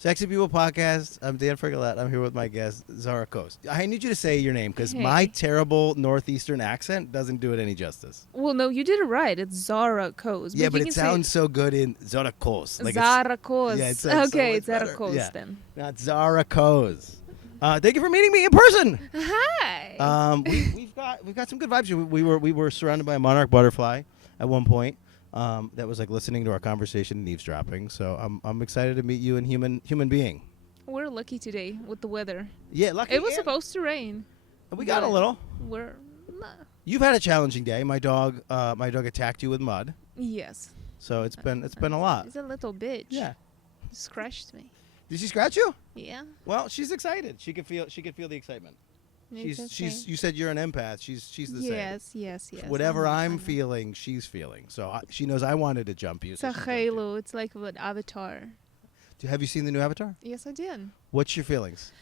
Sexy People Podcast. I'm Dan Frigolette. I'm here with my guest, Zara Coast. I need you to say your name because my terrible Northeastern accent doesn't do it any justice. Well, no, you did it right. It's Zara Coast. Yeah, but you it can sounds so good in Zara Coast. Zara Coast. Yeah, it sounds okay, so it's Zara better. Coast Yeah. then. Not Zara Coast. Thank you for meeting me in person. Hi. We've got some good vibes here. We were surrounded by a monarch butterfly at one point. That was like listening to our conversation and eavesdropping. So I'm excited to meet you in human being. We're lucky today with the weather. Yeah, lucky. It was supposed to rain. We got a little. We're You've had a challenging day. My dog attacked you with mud. yes. So it's been a lot. It's a little bitch. Yeah. Scratched me. Did she scratch you? Yeah. Well, she's excited. She can feel the excitement. She's you said you're an empath. She's the same. Yes. Whatever I I'm know. feeling, she's feeling. So she knows I wanted to jump you. It's so a she jumped you. halo. It's like what Avatar. Have you seen the new Avatar? Yes, I did. What's your feelings?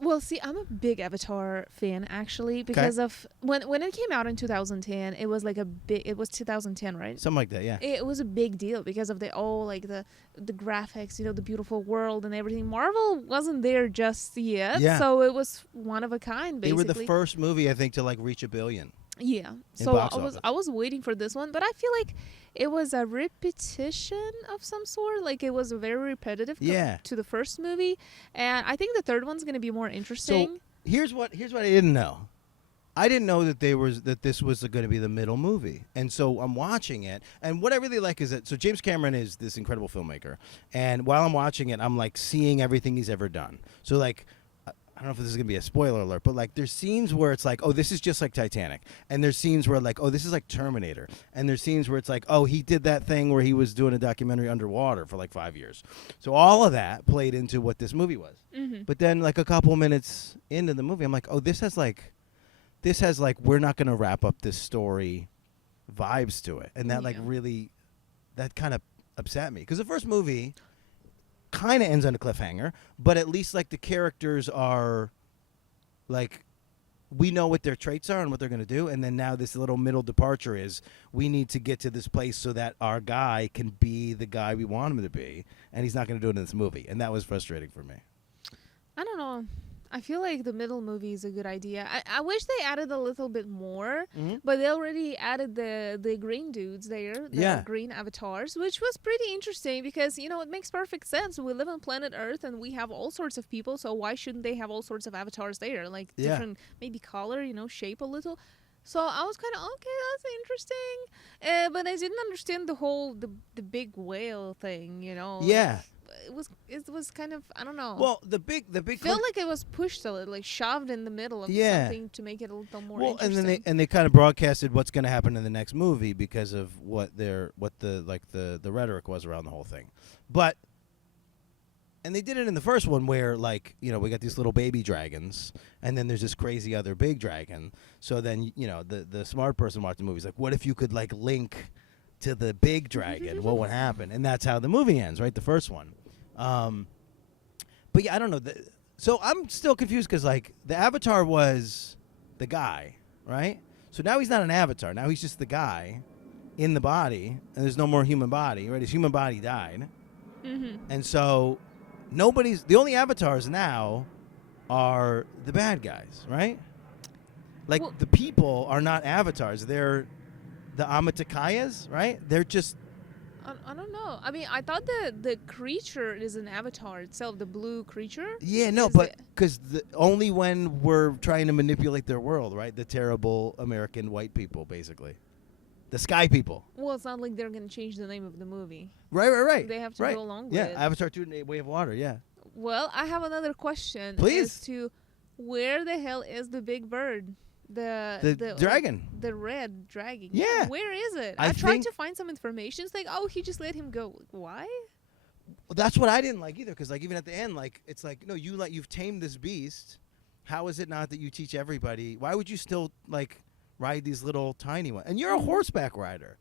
Well, see, I'm a big Avatar fan actually because of when it came out in 2010. It was like it was 2010, right? Something like that, yeah. It was a big deal because of the graphics, the beautiful world and everything. Marvel wasn't there just yet, Yeah. so it was one of a kind. Basically, They were the first movie I think to like reach $1 billion. Yeah. So box office. I was waiting for this one, but I feel like it was a repetition of some sort. Like it was very repetitive to the first movie, and I think the third one's going to be more interesting. So here's what I didn't know. I didn't know that this was going to be the middle movie, and so I'm watching it. And what I really like is that James Cameron is this incredible filmmaker, and while I'm watching it, I'm like seeing everything he's ever done. So like, I don't know if this is going to be a spoiler alert, but like there's scenes where it's like, oh, this is just like Titanic. And there's scenes where like, oh, this is like Terminator. And there's scenes where it's like, oh, he did that thing where he was doing a documentary underwater for like 5 years. So all of that played into what this movie was. Mm-hmm. But then like a couple minutes into the movie, I'm like, oh, this has like we're not going to wrap up this story vibes to it. And that that kind of upset me. Because the first movie kind of ends on a cliffhanger, but at least like the characters are like, we know what their traits are and what they're going to do, and then now this little middle departure is we need to get to this place so that our guy can be the guy we want him to be, and he's not going to do it in this movie, and that was frustrating for me. I don't know. I feel like the middle movie is a good idea. I wish they added a little bit more, but they already added the green dudes there, the green avatars, which was pretty interesting because, it makes perfect sense. We live on planet Earth and we have all sorts of people, so why shouldn't they have all sorts of avatars there? Like different, maybe color, shape a little. So I was kind of, okay, that's interesting. But I didn't understand the big whale thing, Yeah. It was kind of, I don't know. Well, the big felt like it was pushed a little, like shoved in the middle of something to make it a little more interesting. And then they kind of broadcasted what's going to happen in the next movie because of what the rhetoric was around the whole thing. And they did it in the first one where, like, we got these little baby dragons, and then there's this crazy other big dragon. So then, the smart person watching the movie is like, what if you could, like, link to the big dragon? What would happen? And that's how the movie ends, right? The first one. But yeah, I don't know. So I'm still confused because, like, the avatar was the guy, right? So now he's not an avatar. Now he's just the guy in the body, and there's no more human body, right? His human body died. Mm-hmm. And so the only avatars now are the bad guys, right? Like, the people are not avatars. They're the Amatakayas, right? They're just... I don't know. I mean, I thought the creature is an avatar itself, the blue creature. Yeah, no, but because only when we're trying to manipulate their world, right? The terrible American white people, basically. The sky people. Well, it's not like they're going to change the name of the movie. Right. They have to go along with it. Yeah, Avatar 2: Way of Water, yeah. Well, I have another question. Please. As to where the hell is the big bird? The dragon. The red dragon. Yeah. Where is it? I tried to find some information. It's like, oh, he just let him go. Why? Well, that's what I didn't like either, because like even at the end, like it's like, no, you've tamed this beast. How is it not that you teach everybody? Why would you still like ride these little tiny ones? And you're a horseback rider,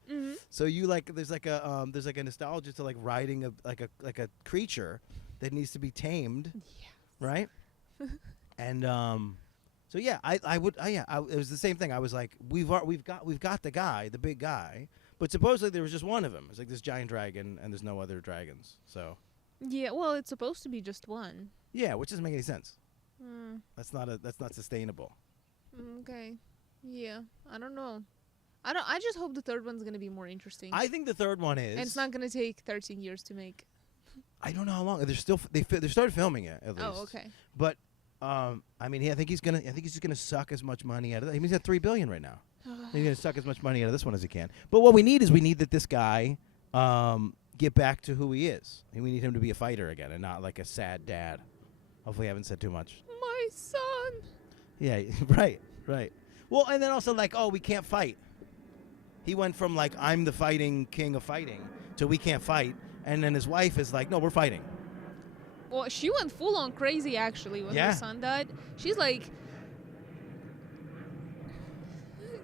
so you like there's like a nostalgia to like riding a creature that needs to be tamed, right? And so yeah, it was the same thing. I was like, we've got the guy, the big guy, but supposedly there was just one of them. It's like this giant dragon, and there's no other dragons. So Yeah, well, it's supposed to be just one. Yeah, which doesn't make any sense. Mm, That's not sustainable. okay. Yeah, I don't know. I just hope the third one's gonna be more interesting. I think the third one is. And it's not gonna take 13 years to make. I don't know how long. They're still they started filming it at least. Oh, okay. But I mean, I think he's just gonna suck as much money out of that. He's at $3 billion right now. He's gonna suck as much money out of this one as he can. But what we need that this guy get back to who he is. And we need him to be a fighter again and not like a sad dad. Hopefully, I haven't said too much. My son. Yeah, right. Well, and then also like, oh, we can't fight. He went from like, I'm the fighting king of fighting to we can't fight. And then his wife is like, no, we're fighting. Well, she went full on crazy actually when her son died. She's like,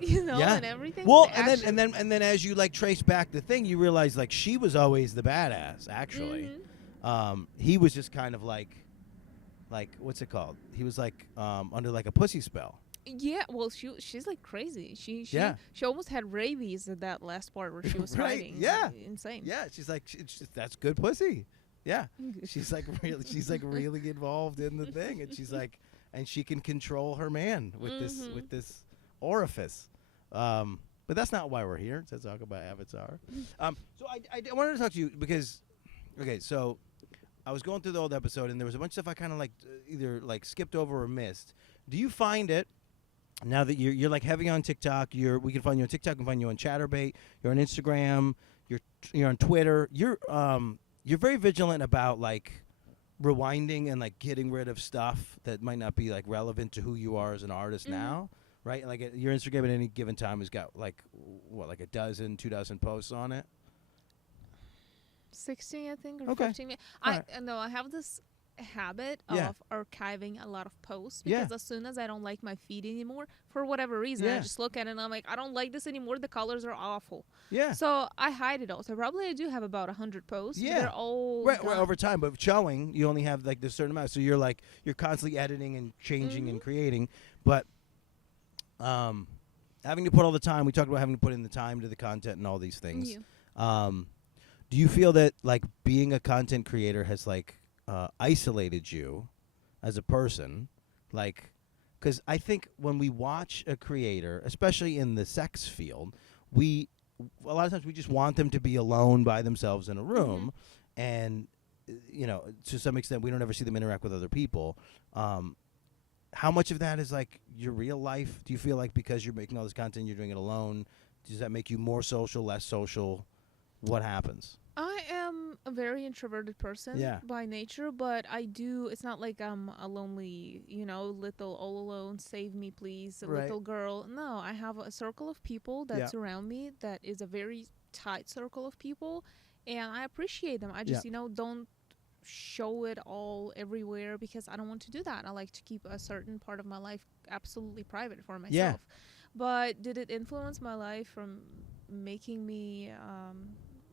and everything. Well, and then as you like trace back the thing, you realize like she was always the badass. Actually, he was just kind of like what's it called? He was like under like a pussy spell. Yeah, well, she's like crazy. She almost had rabies at that last part where she was right. fighting. Yeah, like, insane. Yeah, she's like, that's good pussy. Yeah, she's like really involved in the thing, and she's like, and she can control her man with this orifice. But that's not why we're here to talk about Avatar. So I wanted to talk to you because, okay, so I was going through the old episode, and there was a bunch of stuff I kind of like either like skipped over or missed. Do you find it? Now that you're like heavy on TikTok, we can find you on TikTok, we can find you on Chatterbait, you're on Instagram, you're on Twitter. You're very vigilant about like rewinding and like getting rid of stuff that might not be like relevant to who you are as an artist now, right? Like your Instagram at any given time has got like like 2 dozen posts on it. 16, I think, or 15. I have this habit of archiving a lot of posts because as soon as I don't like my feed anymore, for whatever reason, I just look at it and I'm like, I don't like this anymore. The colors are awful. Yeah. So I hide it all. So probably I do have about 100 posts. Yeah. They're all right over time, but showing you only have like this certain amount. So you're constantly editing and changing and creating, but having to put all the time. We talked about having to put in the time to the content and all these things. Yeah. Do you feel that like being a content creator has like isolated you as a person? Like, because I think when we watch a creator, especially in the sex field, a lot of times we just want them to be alone by themselves in a room, and to some extent we don't ever see them interact with other people. How much of that is like your real life? Do you feel like because you're making all this content, you're doing it alone? Does that make you more social, less social? What happens? I am a very introverted person by nature, but it's not like I'm a lonely, little all alone, save me please, little girl. No, I have a circle of people that surround me that is a very tight circle of people, and I appreciate them. I just, don't show it all everywhere because I don't want to do that. I like to keep a certain part of my life absolutely private for myself. Yeah. But did it influence my life from making me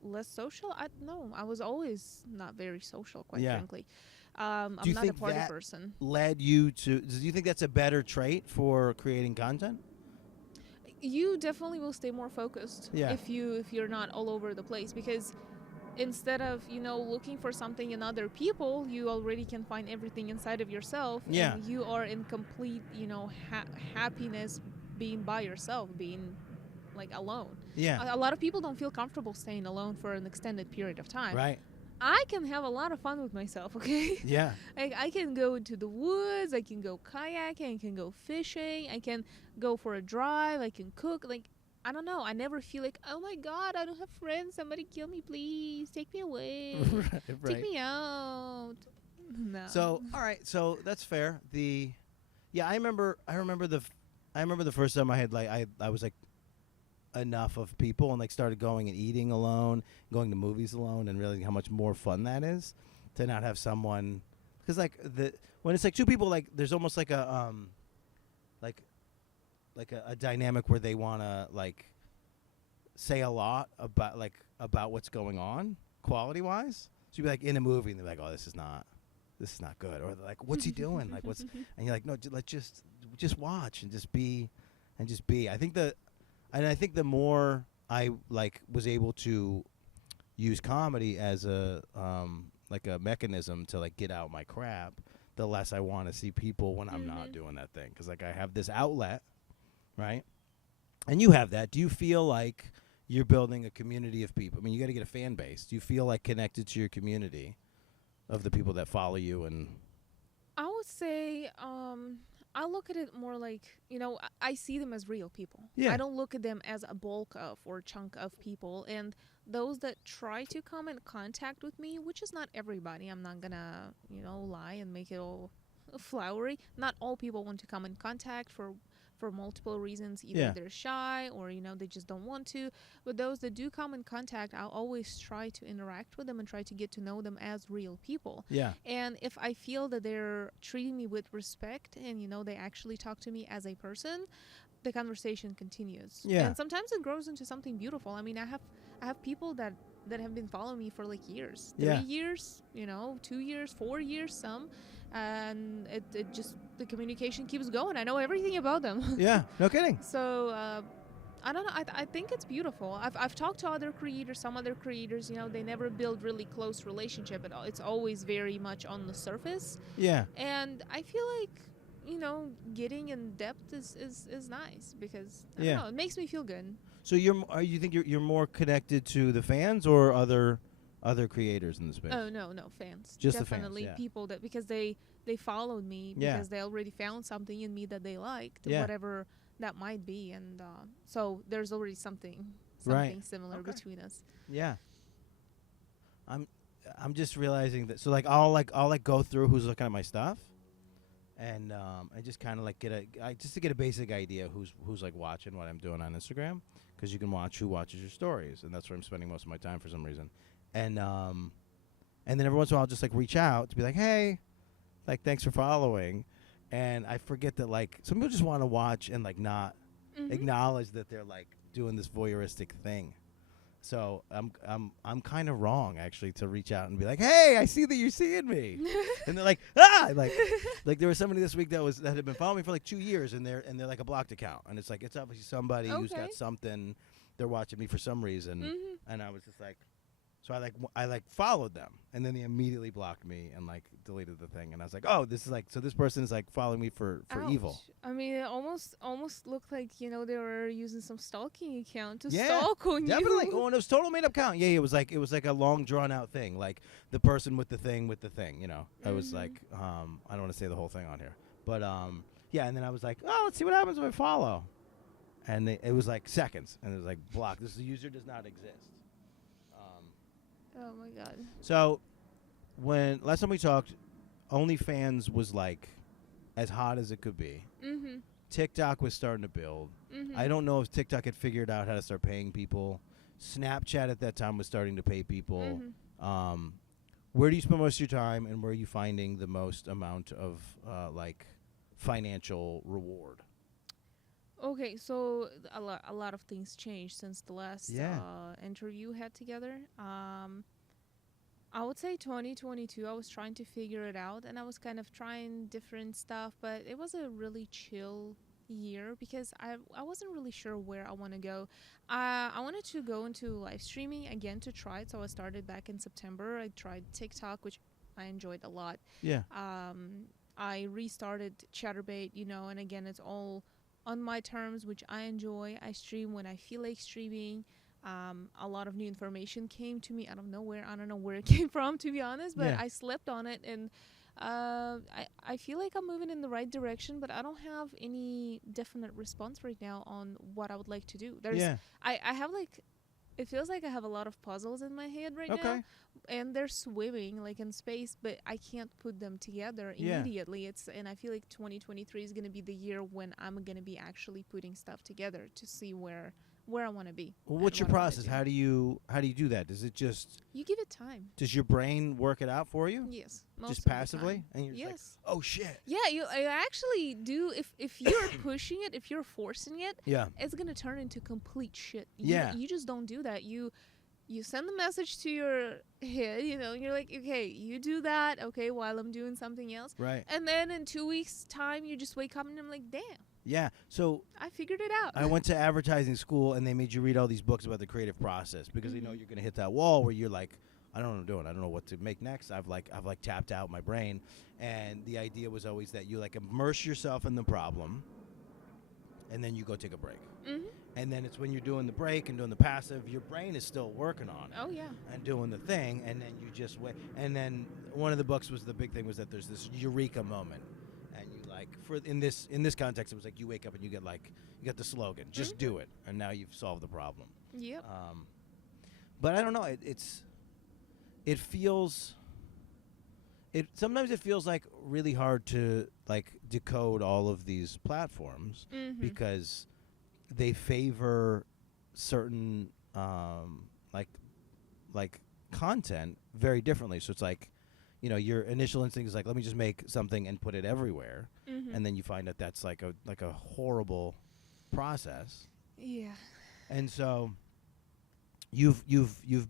less social? No, I was always not very social, quite frankly. I'm not a party person. Led you to? Do you think that's a better trait for creating content? You definitely will stay more focused if you're not all over the place, because instead of looking for something in other people, you already can find everything inside of yourself. Yeah. And you are in complete happiness being by yourself, being like alone. Yeah. A lot of people don't feel comfortable staying alone for an extended period of time. Right. I can have a lot of fun with myself, okay? Yeah. I can go into the woods, I can go kayaking, I can go fishing, I can go for a drive, I can cook. Like, I don't know. I never feel like, oh my God, I don't have friends. Somebody kill me, please. Take me away. Right. Take me out. No. So, all right. So that's fair. I remember the first time I had I was like enough of people and like started going and eating alone, going to movies alone, and realizing how much more fun that is to not have someone, because like when it's like two people, like there's almost like a a dynamic where they want to like say a lot about what's going on quality wise. So you'd be like in a movie and they're like, oh, this is not good, or they're like, what's he doing, like what's, and you're like, no, let's just watch and just be. I think the more I like was able to use comedy as a a mechanism to like get out my crap, the less I want to see people when I'm not doing that thing. Because like I have this outlet, right? And you have that. Do you feel like you're building a community of people? I mean, you got to get a fan base. Do you feel like connected to your community of the people that follow you? And I would say I look at it more like, I see them as real people. Yeah. I don't look at them as a bulk of or chunk of people. And those that try to come in contact with me, which is not everybody, I'm not gonna, lie and make it all flowery. Not all people want to come in contact for multiple reasons. Either they're shy or, they just don't want to. But those that do come in contact, I'll always try to interact with them and try to get to know them as real people. Yeah. And if I feel that they're treating me with respect and, they actually talk to me as a person, the conversation continues. Yeah. And sometimes it grows into something beautiful. I mean, I have people that have been following me for like years. 3 years, 2 years, 4 years, some. And it just, the communication keeps going. I know everything about them. Yeah, no kidding. So I don't know. I think it's beautiful. I've talked to other creators, some other creators. They never build really close relationship at all. It's always very much on the surface. Yeah. And I feel like getting in depth is nice because I don't know, it makes me feel good. So you think you're more connected to the fans or other creators in the space? Oh no, fans. Just definitely the fans, people that because they followed me because they already found something in me that they liked, whatever that might be, and so there's already something similar between us. Yeah. I'm just realizing that. So I'll go through who's looking at my stuff, and I just kind of like just to get a basic idea who's like watching what I'm doing on Instagram, because you can watch who watches your stories, and that's where I'm spending most of my time for some reason. And then every once in a while I'll just like reach out to be like, hey, like thanks for following, and I forget that like some people just want to watch and like not acknowledge that they're like doing this voyeuristic thing. So I'm kind of wrong actually to reach out and be like, hey, I see that you're seeing me, and they're like, like there was somebody this week that had been following me for like 2 years, and they're like a blocked account, and it's like it's obviously somebody who's got something, they're watching me for some reason, and I was just like. So I followed them, and then they immediately blocked me and like deleted the thing, and I was like, oh, this is like, so this person is like following me for evil. I mean, it almost looked like they were using some stalking account to stalk on you. Definitely. Oh, and it was total made up account. Yeah, it was like a long drawn out thing, like the person with the thing. I was like, I don't want to say the whole thing on here, but and then I was like, oh, let's see what happens if I follow, and it was like seconds, and it was like blocked. This user does not exist. Oh my god. So, when last time we talked, OnlyFans was like as hot as it could be. TikTok was starting to build. I don't know if TikTok had figured out how to start paying people. Snapchat at that time was starting to pay people. Where do you spend most of your time, and where are you finding the most amount of like financial reward? Okay, so a lot of things changed since the last interview we had together. I would say 2022, I was trying to figure it out, and I was kind of trying different stuff, but it was a really chill year because I wasn't really sure where I want to go. I wanted to go into live streaming again to try it, so I started back in September. I tried TikTok, which I enjoyed a lot. Yeah. I restarted Chatterbait, and again, it's all on my terms, which I enjoy. I stream when I feel like streaming. A lot of new information came to me out of nowhere. I don't know where it came from, to be honest, but I slept on it, and I feel like I'm moving in the right direction, but I don't have any definite response right now on what I would like to do. I have like, it feels like I have a lot of puzzles in my head right now, and they're swimming like in space, but I can't put them together immediately. And I feel like 2023 is going to be the year when I'm going to be actually putting stuff together to see where I want to be. Well, what's your process? How do you do that? Does it just you give it time? Does your brain work it out for you? Yes, just passively, and you're just like, oh shit. Yeah, I actually do. If you're pushing it, if you're forcing it, it's gonna turn into complete shit. You just don't do that. You send the message to your head, and you're like, okay, you do that, okay, while I'm doing something else, right? And then in 2 weeks' time, you just wake up and I'm like, damn. Yeah, so I figured it out. I went to advertising school, and they made you read all these books about the creative process because they know you're going to hit that wall where you're like, I don't know what I'm doing. I don't know what to make next. I've tapped out my brain, and the idea was always that you like immerse yourself in the problem, and then you go take a break. Mm-hmm. And then it's when you're doing the break and doing the passive, your brain is still working on it. Oh yeah. And doing the thing, and then you just wait. And then one of the books was the big thing was that there's this eureka moment, and you like in this context, it was like you wake up and you get the slogan, just do it, and now you've solved the problem. Yep. But I don't know. Sometimes it feels like really hard to like decode all of these platforms because they favor certain like content very differently. So it's like, your initial instinct is like, let me just make something and put it everywhere, and then you find that that's like a horrible process. Yeah. And so you've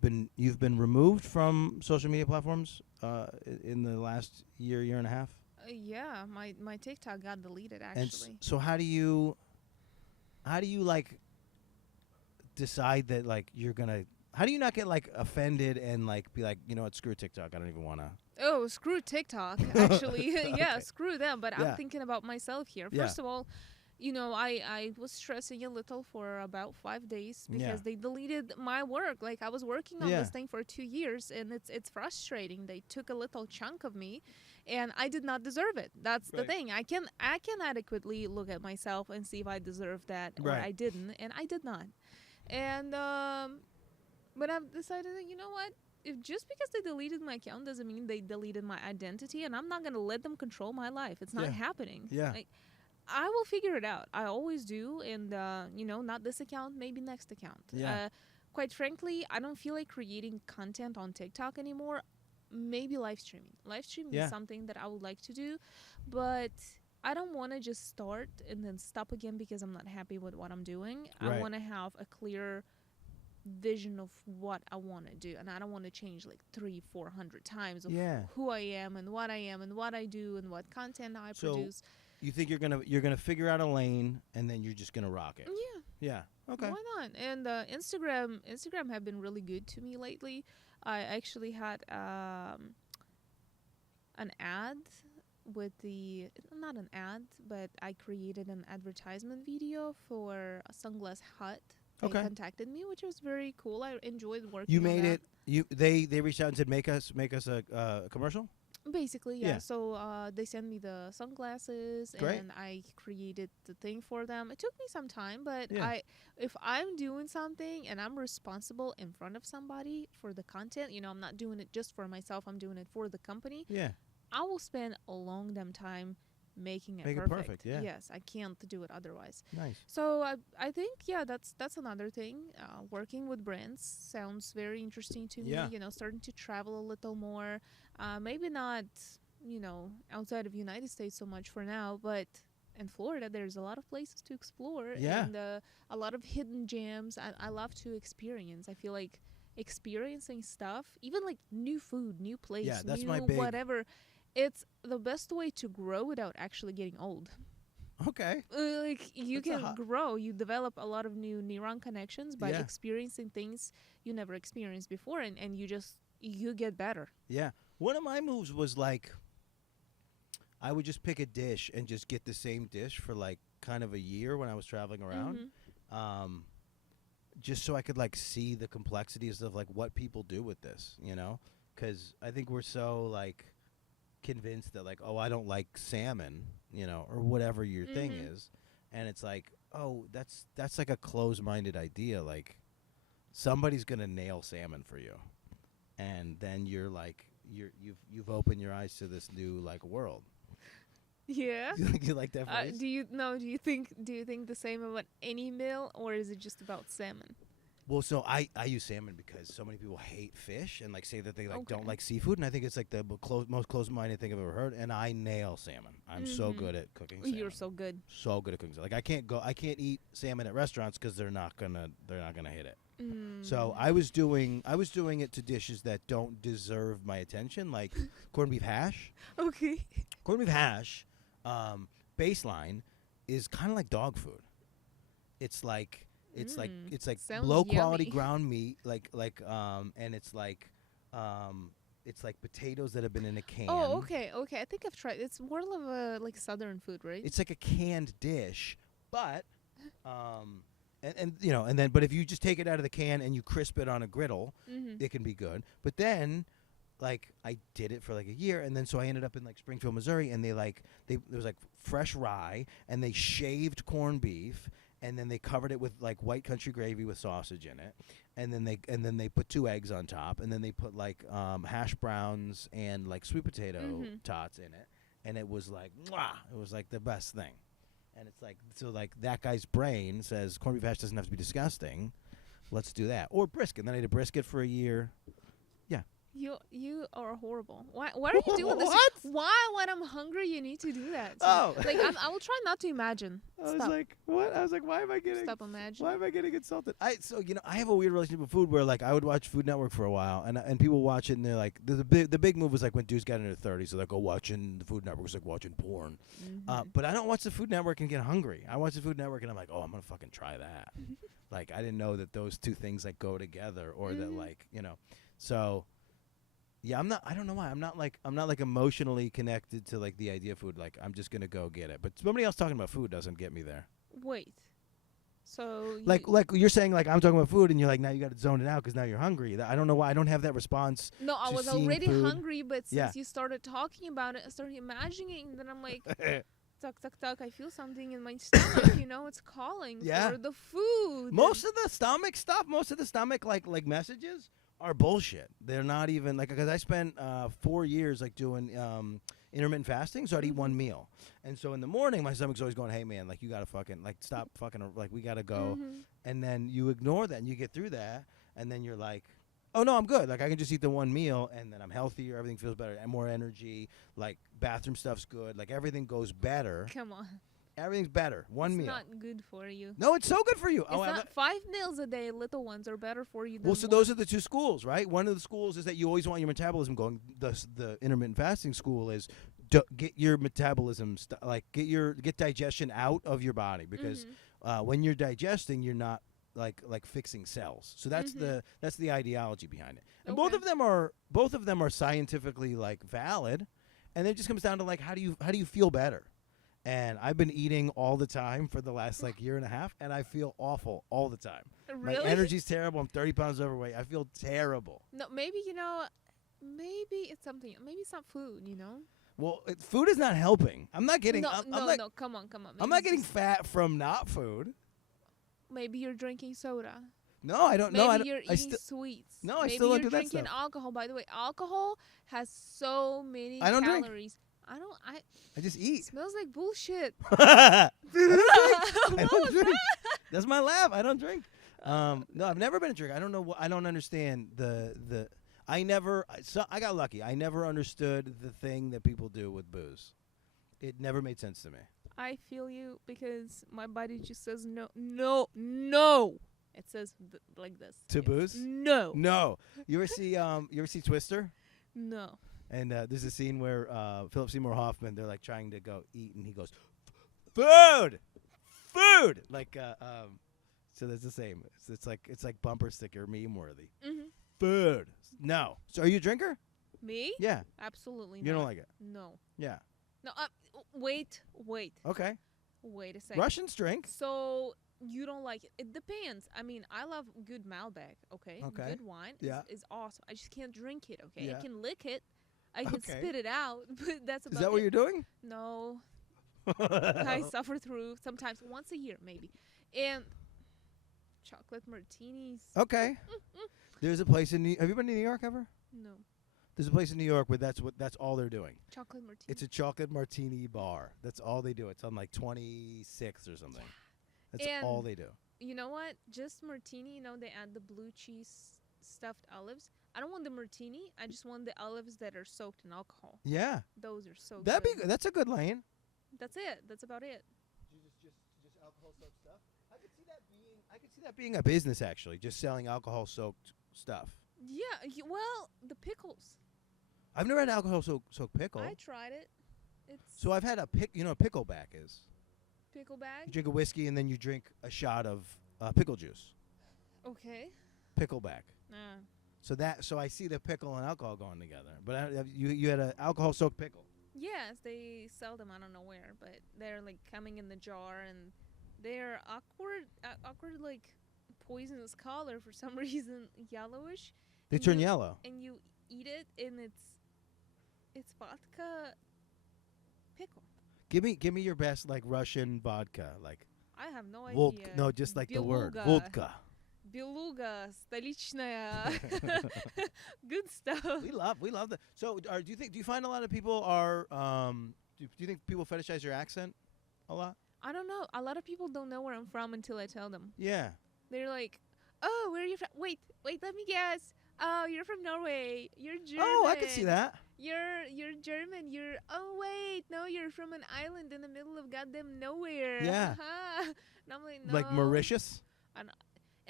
been removed from social media platforms in the last year and a half. Yeah, my TikTok got deleted actually. And so how do you like decide that like you're gonna? How do you not get like offended and like be like, you know what, screw TikTok, I don't even wanna. Oh, screw TikTok actually. Yeah, Okay. screw them. But Yeah. I'm thinking about myself here. Yeah. First of all, I was stressing a little for about 5 days because Yeah. they deleted my work. Like I was working on Yeah. this thing for 2 years, and it's frustrating. They took a little chunk of me, and I did not deserve it. That's the Right. thing. I can adequately look at myself and see if I deserve that or Right. I didn't, and I did not. And but I've decided that, you know what? If just because they deleted my account doesn't mean they deleted my identity, and I'm not gonna let them control my life. It's not Yeah. happening. Yeah. Like, I will figure it out. I always do, and not this account, maybe next account. Yeah. Quite frankly, I don't feel like creating content on TikTok anymore. Maybe live streaming. Live streaming Yeah. is something that I would like to do, but I don't want to just start and then stop again because I'm not happy with what I'm doing. I Right. want to have a clear vision of what I want to do, and I don't want to change like 300-400 times of Yeah. who I am and what I do and what content I So produce. you think you're gonna figure out a lane and then you're just gonna rock it? Yeah. Yeah. Okay. Why not? And Instagram have been really good to me lately. I actually had an ad with not an ad, but I created an advertisement video for a Sunglass Hut. They Okay. contacted me, which was very cool. I enjoyed working. You on made that. it. They reached out and said make us a commercial. Basically, yeah. Yeah. So they sent me the sunglasses, Great. and I created the thing for them. It took me some time, but Yeah. if I'm doing something and I'm responsible in front of somebody for the content, I'm not doing it just for myself. I'm doing it for the company. Yeah. I will spend a long damn time making it Make it perfect. perfect, yeah. Yes, I can't do it otherwise. Nice. So I think that's another thing. Working with brands sounds very interesting to me. Yeah. Starting to travel a little more. Maybe not outside of United States so much for now, but in Florida there's a lot of places to explore. Yeah. And a lot of hidden gems. I love to experience. I feel like experiencing stuff, even like new food, new place, Yeah, that's new my big- whatever. It's the best way to grow without actually getting old. Okay. Like you That's a can hot- grow, you develop a lot of new neuron connections by Yeah. experiencing things you never experienced before, and you get better. Yeah. One of my moves was like, I would just pick a dish and just get the same dish for like kind of a year when I was traveling around, just so I could like see the complexities of like what people do with this, because I think we're so like convinced that like, oh, I don't like salmon, or whatever your thing is, and it's like, oh, that's like a closed-minded idea. Like somebody's gonna nail salmon for you, and then you're like you've opened your eyes to this new like world. Yeah. You like that phrase? Do you think the same about any meal, or is it just about salmon? Well, so I use salmon because so many people hate fish and like say that they like don't Okay. like seafood, and I think it's like the most closed-minded thing I've ever heard. And I nail salmon. I'm so good at cooking salmon. You're so good. So good at cooking salmon. Like I can't eat salmon at restaurants because they're not gonna hit it. So I was doing it to dishes that don't deserve my attention, like corned beef hash. Okay. Corned beef hash, baseline, is kind of like dog food. It's like Sounds low quality yummy. ground meat, and it's like It's like potatoes that have been in a can. Oh, okay. I think I've tried. It's more of a like southern food, right? It's like a canned dish, but and you know, and then but if you just take it out of the can and you crisp it on a griddle, it can be good. But then like I did it for like a year, and then so I ended up in like Springfield, Missouri, and there was like fresh rye, and they shaved corned beef, and then they covered it with like white country gravy with sausage in it, and then they put 2 eggs on top, and then they put like hash browns and like sweet potato tots in it, and it was like mwah, it was like the best thing. And it's like, so like that guy's brain says corned beef hash doesn't have to be disgusting. Let's do that. Or brisket. Then I ate a brisket for a year. Yeah. You are horrible. Why are you doing this? What? Why when I'm hungry you need to do that? Oh. Like I will try not to imagine. I was like, what? I was like, why am I getting? Stop imagining. Why am I getting insulted? So I have a weird relationship with food where like I would watch Food Network for a while, and people watch it and they're like, the big move was like when dudes got into their 30s, so like go watching the Food Network was like watching porn. But I don't watch the Food Network and get hungry. I watch the Food Network and I'm like, oh, I'm gonna fucking try that. Like I didn't know that those two things like go together, or that like so. Yeah, I don't know why. I'm not like emotionally connected to like the idea of food. Like I'm just gonna go get it. But somebody else talking about food doesn't get me there. Wait. So like you're saying like I'm talking about food and you're like now you got to zone it out because now you're hungry. I don't know why I don't have that response. No, I was seeing already food. hungry, but since you started talking about it, I started imagining. Then I'm like, tuck tuck tuck. I feel something in my stomach. It's calling for the food. Most of the stomach stuff, like messages are bullshit. They're not even like, because I spent 4 years like doing intermittent fasting, so I'd eat one meal, and so in the morning my stomach's always going, hey man, like you gotta fucking like stop fucking, like we gotta go, and then you ignore that and you get through that, and then you're like, oh no, I'm good, like I can just eat the one meal and then I'm healthier, everything feels better, and more energy, like bathroom stuff's good, like everything goes better. Come on. Everything's better. One meal. It's not good for you. No, it's so good for you. It's not 5 meals a day. Little ones are better for you than so those are the two schools, right? One of the schools is that you always want your metabolism going. The intermittent fasting school is get your metabolism, get digestion out of your body, because when you're digesting, you're not like fixing cells. So that's the ideology behind it. And both of them are scientifically like valid, and it just comes down to like how do you feel better? And I've been eating all the time for the last like year and a half, and I feel awful all the time. Really? My energy's terrible. I'm 30 pounds overweight. I feel terrible. No, maybe maybe it's something. Maybe it's not food. Well, food is not helping. I'm not getting. No, I'm come on. Maybe I'm not getting fat from not food. Maybe you're drinking soda. No, I don't. Maybe you're eating sweets. No, maybe I still don't do that Maybe you're drinking alcohol. By the way, alcohol has so many I don't calories. Drink. I just eat. Smells like bullshit. I don't drink. That's my laugh. I don't drink. No, I've never been a drinker. I don't know. I don't understand the. I got lucky. I never understood the thing that people do with booze. It never made sense to me. I feel you, because my body just says no. It says like this. To booze? No. No. You ever see Twister? No. And there's a scene where Philip Seymour Hoffman, they're like trying to go eat, and he goes, food, like so that's the same. It's like bumper sticker meme worthy. Food. No. So are you a drinker? Me? Yeah. Absolutely. You don't like it? No. Yeah. No. Wait. Okay. Wait a second. Russians drink. So you don't like it? It depends. I mean, I love good Malbec. Okay. Good wine. Is awesome. I just can't drink it. Okay. Yeah. I can lick it. I can spit it out, but that's about it. Is that what you're doing? No. I suffer through sometimes once a year, maybe. And chocolate martinis. Okay. There's a place in have you been to New York ever? No. There's a place in New York where that's all they're doing. Chocolate martini. It's a chocolate martini bar. That's all they do. It's on like 26 or something. That's all they do. You know what? Just martini, they add the blue cheese stuffed olives. I don't want the martini. I just want the olives that are soaked in alcohol. Yeah. Those are so good. That's a good lane. That's it. That's about it. Just alcohol soaked stuff? I could see that being a business, actually, just selling alcohol soaked stuff. Yeah, well, the pickles. I've never had alcohol soaked pickle. I tried it. So I've had a pickleback is. Pickleback? You drink a whiskey and then you drink a shot of pickle juice. Okay. Pickleback. So I see the pickle and alcohol going together. But you had an alcohol-soaked pickle. Yes, they sell them. I don't know where, but they're like coming in the jar, and they're awkward like poisonous color for some reason, yellowish. They turn yellow. And you eat it, and it's vodka pickle. Give me your best like Russian vodka, like. I have no idea. No, just like the word Beluga. vodka. Beluga, столичная. Good stuff. We love that. So, do you find a lot of people are do you think people fetishize your accent a lot? I don't know. A lot of people don't know where I'm from until I tell them. Yeah. They're like, "Oh, where are you from? Wait, let me guess. Oh, you're from Norway. You're German. Oh, I can see that. You're German. Oh wait, no, you're from an island in the middle of goddamn nowhere." Yeah. And I'm like, no. Like Mauritius?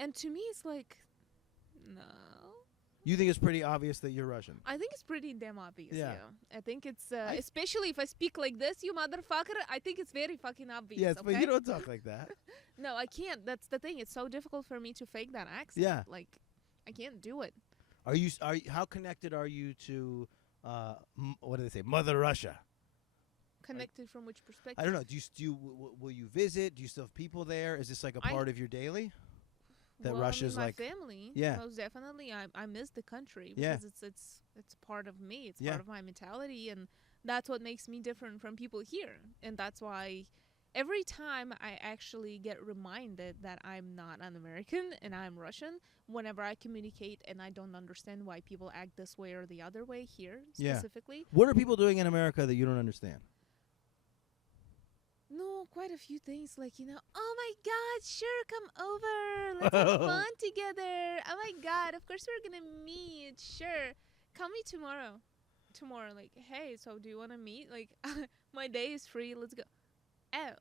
And to me, it's like, no. You think it's pretty obvious that you're Russian? I think it's pretty damn obvious. Yeah. I think it's especially if I speak like this, you motherfucker. I think it's very fucking obvious. Yes, okay? but you don't talk like that. No, I can't. That's the thing. It's so difficult for me to fake that accent. Yeah. Like, I can't do it. Are you how connected are you to what do they say, Mother Russia? Connected from which perspective? I don't know. Will you visit? Do you still have people there? Is this like a part of your daily? That well, Russia's my like family. Yeah. Most definitely. I miss the country Yeah. because it's part of me. It's Yeah. part of my mentality, and that's what makes me different from people here. And that's why every time I actually get reminded that I'm not an American and I'm Russian, whenever I communicate and I don't understand why people act this way or the other way here specifically. What are people doing in America that you don't understand? No, quite a few things like, oh my God, sure, come over. Let's have fun together. Oh my God, of course we're going to meet. Sure. Call me tomorrow. Tomorrow, like, hey, so do you want to meet? Like, my day is free. Let's go. Oh.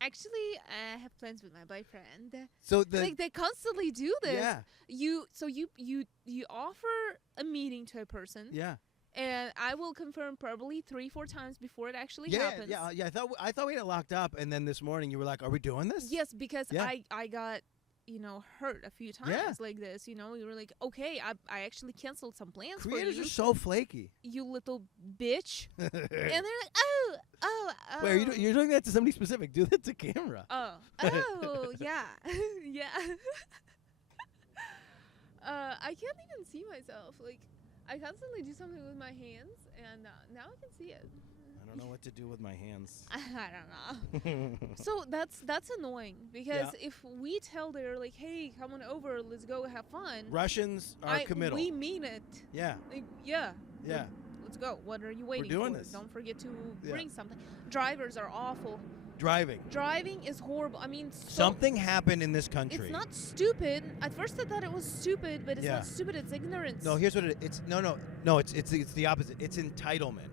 Actually, I have plans with my boyfriend. So like they constantly do this. Yeah. You offer a meeting to a person. Yeah. And I will confirm probably 3-4 times before it actually happens. Yeah. I thought we had it locked up, and then this morning you were like, "Are we doing this?" Yes, because Yeah. I got hurt a few times like this. You were like, okay, I actually canceled some plans Creators for you. are so flaky. You little bitch. And they're like, oh. Wait, you're doing that to somebody specific. Do that to camera. Oh, yeah, yeah. I can't even see myself. Like, I constantly do something with my hands, and now I can see it. I don't know what to do with my hands. I don't know. So that's annoying because if we tell they're like, hey, come on over, let's go have fun. Russians are committal. We mean it. Yeah. Like, yeah. Yeah. Let's go. What are you waiting We're doing for? this. Don't forget to bring something. Drivers are awful. Driving is horrible. I mean, something happened in this country. It's not stupid. At first I thought it was stupid, but it's not stupid. It's ignorance. No, here's what it is. It's the opposite. It's entitlement.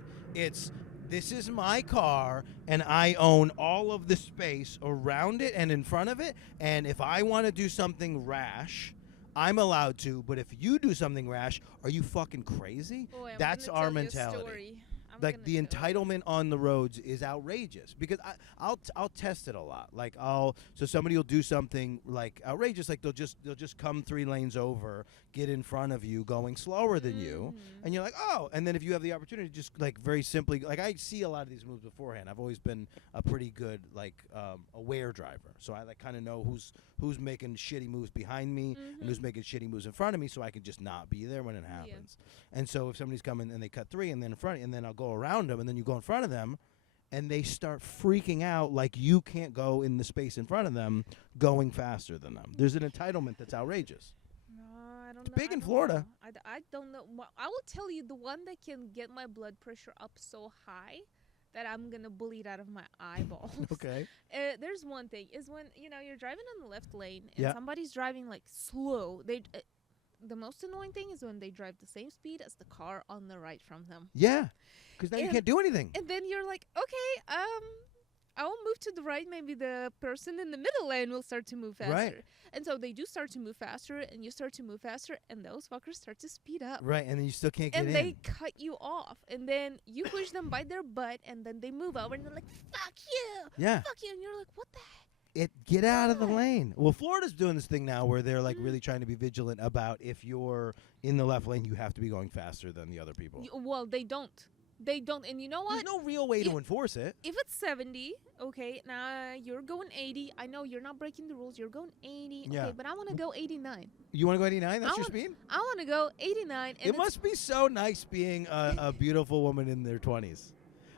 This is my car, and I own all of the space around it and in front of it, and if I want to do something rash, I'm allowed to, but if you do something rash, are you fucking crazy? Boy, That's our mentality. Like the entitlement on the roads is outrageous because I'll test it a lot. Like so somebody will do something like outrageous, like they'll just come 3 lanes over, get in front of you, going slower than you, and you're like, oh. And then if you have the opportunity, just like very simply, like I see a lot of these moves beforehand. I've always been a pretty good like aware driver, so I like kind of know who's making shitty moves behind me and who's making shitty moves in front of me, so I can just not be there when it happens. Yeah. And so if somebody's coming and they cut 3 and then in front, and then I'll go around them, and then you go in front of them, and they start freaking out like you can't go in the space in front of them going faster than them. There's an entitlement that's outrageous. No, I don't know. It's big in Florida. I don't know. I will tell you the one that can get my blood pressure up so high that I'm going to bleed out of my eyeballs. Okay. There's one thing is when, you're driving on the left lane and somebody's driving like slow. The most annoying thing is when they drive the same speed as the car on the right from them. Yeah, because now you can't do anything. And then you're like, okay, I will move to the right. Maybe the person in the middle lane will start to move faster. Right. And so they do start to move faster, and you start to move faster, and those fuckers start to speed up. Right, and then you still can't get in. And they cut you off, and then you push them by their butt, and then they move over, and they're like, fuck you. Yeah. Fuck you. And you're like, what the heck? Get out of the lane. Well, Florida's doing this thing now where they're like really trying to be vigilant about if you're in the left lane, you have to be going faster than the other people. Well, they don't. They don't. And you know what? There's no real way to enforce it. If it's 70, okay, now you're going 80. I know you're not breaking the rules. You're going 80. Yeah. Okay, but I want to go 89. You want to go 89? That's your speed? I want to go 89. And it must be so nice being a beautiful woman in their 20s.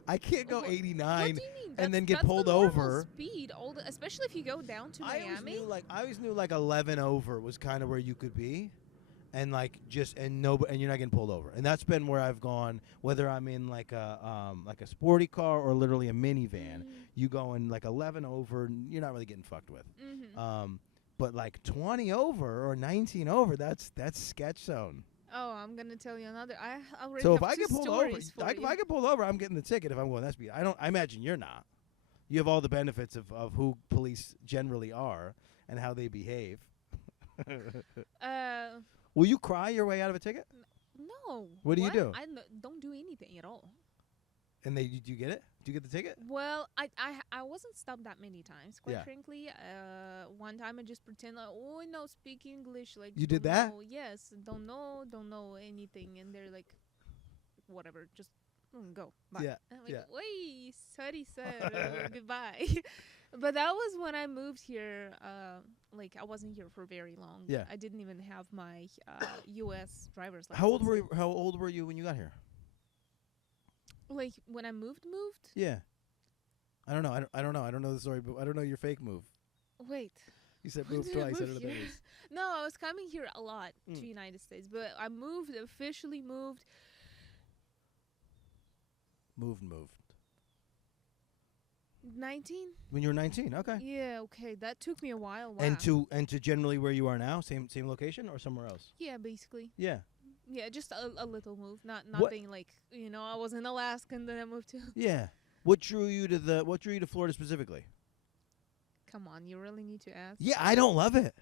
I can't go 89 what do you mean? and then get that's pulled the normal over. Speed, especially if you go down to Miami. I always knew like 11 over was kind of where you could be, and like and you're not getting pulled over. And that's been where I've gone. Whether I'm in like a sporty car or literally a minivan, you go in like 11 over, you're not really getting fucked with. But like 20 over or 19 over, that's sketch zone. Oh, I'm gonna tell you another. I already so have if I get pulled over, if I get pulled over, I'm getting the ticket if I'm going that speed. I imagine you're not. You have all the benefits of who police generally are and how they behave. Will you cry your way out of a ticket? No. What do you do? I don't do anything at all. And do you get it? Do you get the ticket? Well, I wasn't stopped that many times, quite frankly. One time I just pretend like, oh, I know, speak English. Like you did that? Yes, don't know anything, and they're like, whatever, just go. Bye. Yeah. And I'm like, wait, sorry, sir, goodbye. But that was when I moved here. Like I wasn't here for very long. Yeah. I didn't even have my U.S. driver's license. How old were you when you got here? Like when I moved? Yeah. I don't know. I don't know. I don't know the story, but I don't know your fake move. Wait. You said move twice. I don't know what that is. No, I was coming here a lot to the United States, but I officially moved. Moved. 19? When you were 19, okay. Yeah, okay. That took me a while. Wow. And to generally where you are now, same location or somewhere else? Yeah, basically. Yeah. Yeah, just a little move, not being like, I was in Alaska and then I moved to. Yeah. What drew you to Florida specifically? Come on, you really need to ask. Yeah, I don't love it.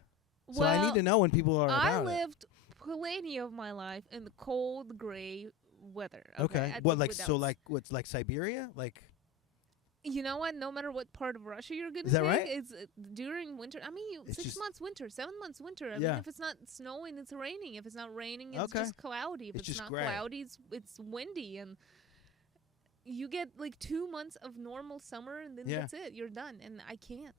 So well, I need to know when people are about it. I lived plenty of my life in the cold, gray weather. Okay. What what's like Siberia? Like you know what? No matter what part of Russia you're going to Is that take, right? it's during winter. I mean, 6 months winter, 7 months winter. I mean, if it's not snowing, it's raining. If it's not raining, it's just cloudy. If it's not gray. Cloudy, it's windy. And you get like 2 months of normal summer, and then that's it. You're done. And I can't.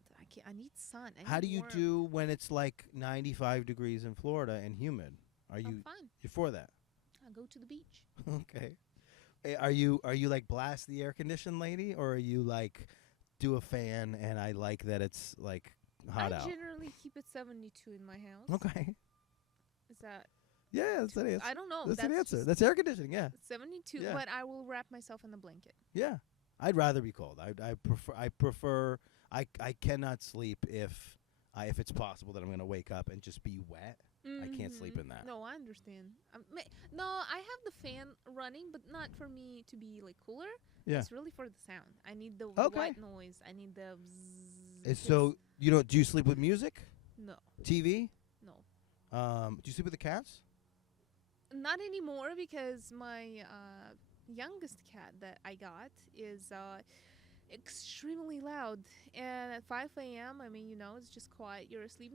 I need sun. How do you do when it's like 95 degrees in Florida and humid? I'm fine. You're for that? I'll go to the beach. Okay. Are you like blast the air condition lady, or are you like do a fan and I like that it's like hot out? I generally keep it 72 in my house. Okay. Is that? Yeah, that's an answer. I don't know. That's an answer. That's air conditioning. Yeah. 72, yeah. But I will wrap myself in a blanket. Yeah, I'd rather be cold. I prefer. I cannot sleep if it's possible that I'm going to wake up and just be wet. I can't sleep in that. No, I understand. No, I have the fan running, but not for me to be like cooler. Yeah. It's really for the sound. I need the white noise. I need the bzzz. So do you sleep with music? No. TV? No. Do you sleep with the cats? Not anymore because my youngest cat that I got is extremely loud. And at 5 a.m., I mean, it's just quiet. You're asleep.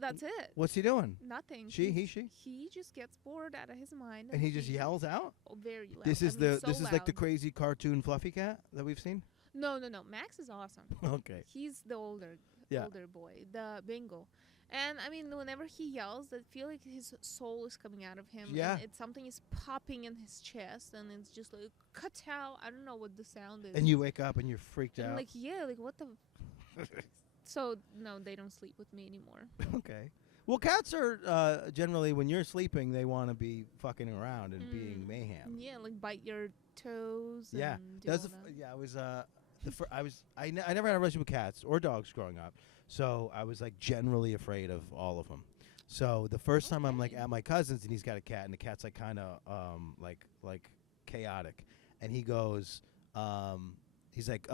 That's it. What's he doing? Nothing. She? He just gets bored out of his mind. And he just yells out? Oh, very loud. This is like the crazy cartoon fluffy cat that we've seen? No. Max is awesome. Okay. He's the older boy, the bingo. And I mean, whenever he yells, I feel like his soul is coming out of him. Yeah. And something is popping in his chest, and it's just like, cut out. I don't know what the sound is. And you wake up and you're freaked out. Like, what the... So, no, they don't sleep with me anymore. Okay. Well, cats are generally, when you're sleeping, they want to be fucking around and being mayhem. Yeah, like bite your toes. Yeah. And do all that. I never had a relationship with cats or dogs growing up, so I was like generally afraid of all of them. So the first time I'm like at my cousin's and he's got a cat and the cat's like kind of like chaotic, and he goes, he's like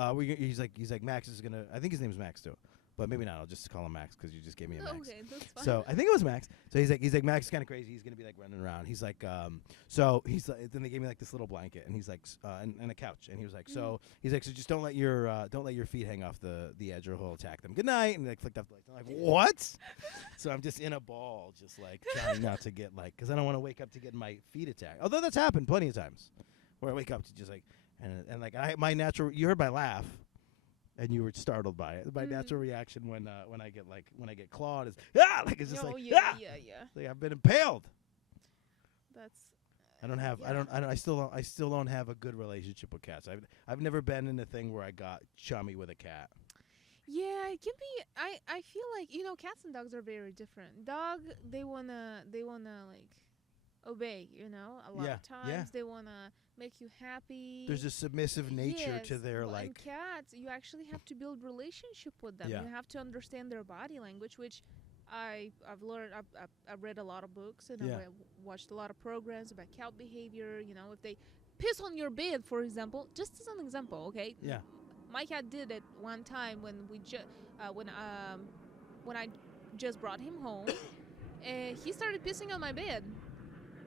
Max is gonna. I think his name's Max too. But maybe not. I'll just call him Max because you just gave me a Max. Okay, that's fine. So I think it was Max. So he's like Max is kind of crazy. He's gonna be like running around. He's like, so he's like, then they gave me like this little blanket, and he's like, and a couch, and he was like, so he's like, so just don't let your feet hang off the edge or he'll attack them. Good night, and he like flicked off the lights. I'm like, what? So I'm just in a ball, just like trying not to get like, because I don't want to wake up to get my feet attacked. Although that's happened plenty of times, where I wake up to just like, and like my natural. You heard my laugh. And you were startled by it. My natural reaction when I get clawed is like it's just like yeah. Like I've been impaled. That's. I still don't have a good relationship with cats. I've never been in a thing where I got chummy with a cat. Yeah, it can be. I feel like cats and dogs are very different. Dog, they wanna like obey. A lot of times they wanna make you happy. There's a submissive nature to their like. And cats, you actually have to build relationship with them. Yeah. You have to understand their body language, which I've learned. I've read a lot of books and I've watched a lot of programs about cat behavior. If they piss on your bed, for example, just as an example, okay? Yeah. My cat did it one time when when I just brought him home, and he started pissing on my bed.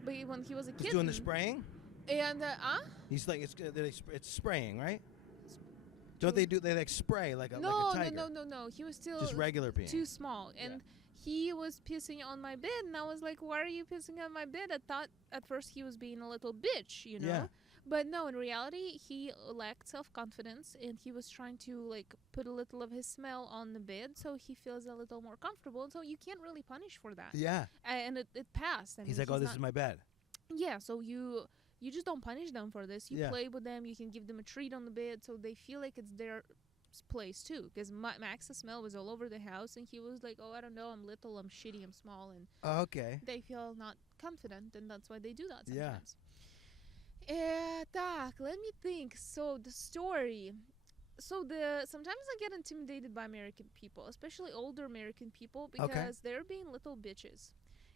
But when he was a kid, he's doing the spraying. And he's like it's spraying, right? Don't they like spray like a tiger? No. He was still just regular peeing. Too small, and he was pissing on my bed, and I was like, "Why are you pissing on my bed?" I thought at first he was being a little bitch, Yeah. But no, in reality, he lacked self-confidence, and he was trying to like put a little of his smell on the bed, so he feels a little more comfortable. And so you can't really punish for that. Yeah. And it passed. He's like, "Oh, this is my bed." Yeah. So you just don't punish them for this. You Yeah. play with them. You can give them a treat on the bed so they feel like it's their place too. Because Max's smell was all over the house, and he was like, "Oh, I don't know. I'm little. I'm shitty. I'm small." And okay. they feel not confident, and that's why they do that Yeah. sometimes. Так, let me think. So the story. Sometimes I get intimidated by American people, especially older American people, because they're being little bitches.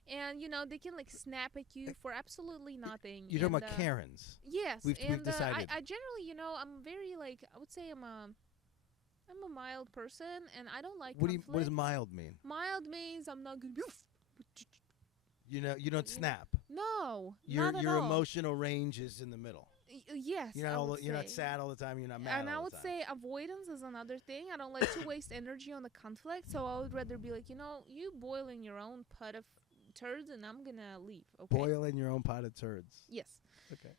And they can like snap at you for absolutely nothing. You're talking about Karens. Yes, We've decided. I generally, I'm very like, I would say I'm a mild person, and I don't like conflict. What does mild mean? Mild means I'm not gonna be. You don't snap. No, Your not at all. emotional range is in the middle. Yes, you're not sad all the time. You're not mad. And all I would the time. say avoidance is another thing. I don't like to waste energy on the conflict, so I would rather be like, you boil in your own pot of turds, and I'm gonna leave. Okay. Boil in your own pot of turds. Yes. Okay.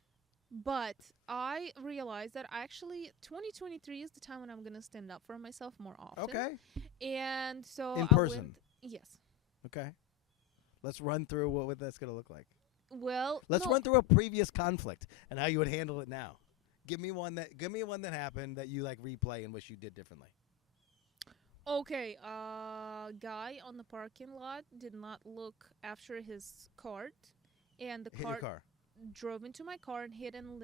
But I realized that actually 2023 is the time when I'm gonna stand up for myself more often. Okay. And so in person. Yes. Okay. Let's run through what that's gonna look like. Well, let's run through a previous conflict and how you would handle it now. Give me one that happened that you like replay and wish you did differently. Okay, guy on the parking lot did not look after his cart, and the car drove into my car and hit and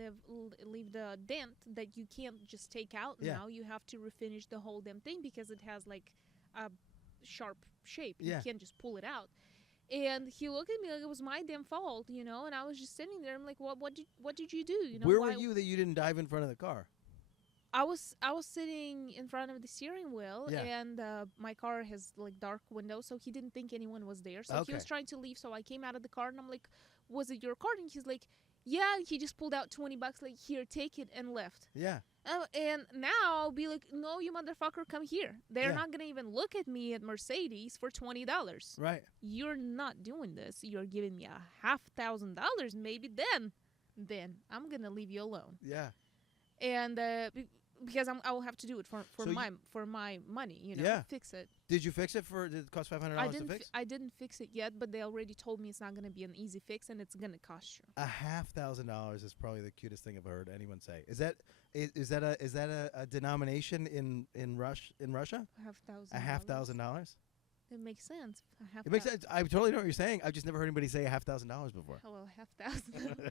leave the dent that you can't just take out now. You have to refinish the whole damn thing because it has like a sharp shape. You can't just pull it out. And he looked at me like it was my damn fault, and I was just sitting there. I'm like, what did you do? Where were you that you didn't dive in front of the car? I was sitting in front of the steering wheel, and my car has like dark windows, so he didn't think anyone was there. So he was trying to leave, so I came out of the car, and I'm like, "Was it your car?" And he's like, "Yeah." And he just pulled out $20, like, "Here, take it," and left. Yeah. And now I'll be like, "No, you motherfucker, come here." They're not gonna even look at me at Mercedes for $20. Right. You're not doing this. You're giving me $5,000, maybe. Then I'm gonna leave you alone. Yeah. And because I will have to do it for my money, fix it. Did you fix it did it cost $500 to fix? I didn't fix it yet, but they already told me it's not going to be an easy fix, and it's going to cost you. $5,000 is probably the cutest thing I've heard anyone say. Is that a denomination in Russia? $5,000. It makes sense. It makes sense. I totally know what you're saying. I've just never heard anybody say $5,000 before. Hello, $5,000,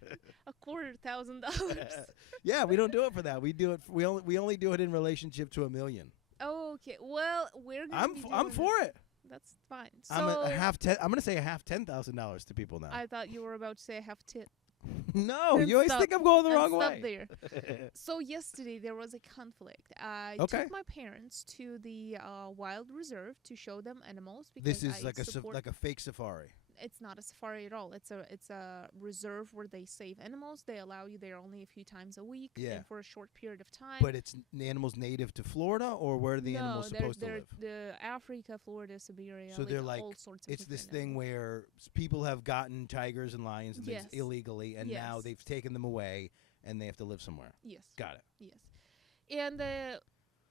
$250,000. Yeah, we don't do it for that. We do it. We only do it in relationship to $1 million. Oh, okay. Well, we're gonna. I'm for it. That's fine. So I'm gonna say $10,000 to people now. I thought you were about to say half tit. No, And you always stop- think I'm going the and wrong stop way. there. So yesterday there was a conflict. I Okay. took my parents to the wild reserve to show them animals This because is I like support. like a fake safari. It's not a safari at all. It's a reserve where they save animals. They allow you there only a few times a week Yeah. and for a short period of time. But it's the animals native to Florida, or where are the animals supposed to they're live? the Africa, Florida, Siberia. So they're like all sorts of it's this different thing animals. where people have gotten tigers and lions and things Yes. illegally, and now Yes. they've taken them away, and they have to live somewhere. Yes. Got it. Yes. And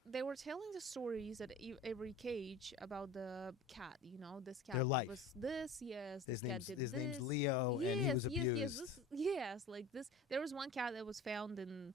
they were telling the stories at every cage about the cat. You know, this cat Their life. was this. Yes, His this cat name's did his this. name's Leo, yes, and he was abused. Yes, like this. There was one cat that was found in,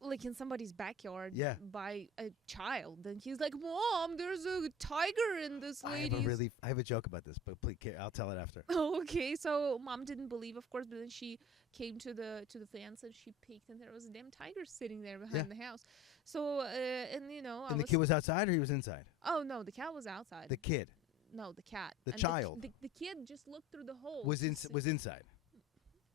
like, in somebody's backyard. Yeah. By a child, and he's like, "Mom, there's a tiger in this lady's." I have a joke about this, but please, I'll tell it after. Okay, so mom didn't believe, of course, but then she came to the fence and she peeked, and there was a damn tiger sitting there behind the house. So and you know, And the kid was outside, or he was inside? oh no, the cat was outside. The kid No, the cat. The And child. The kid just looked through the hole. was inside.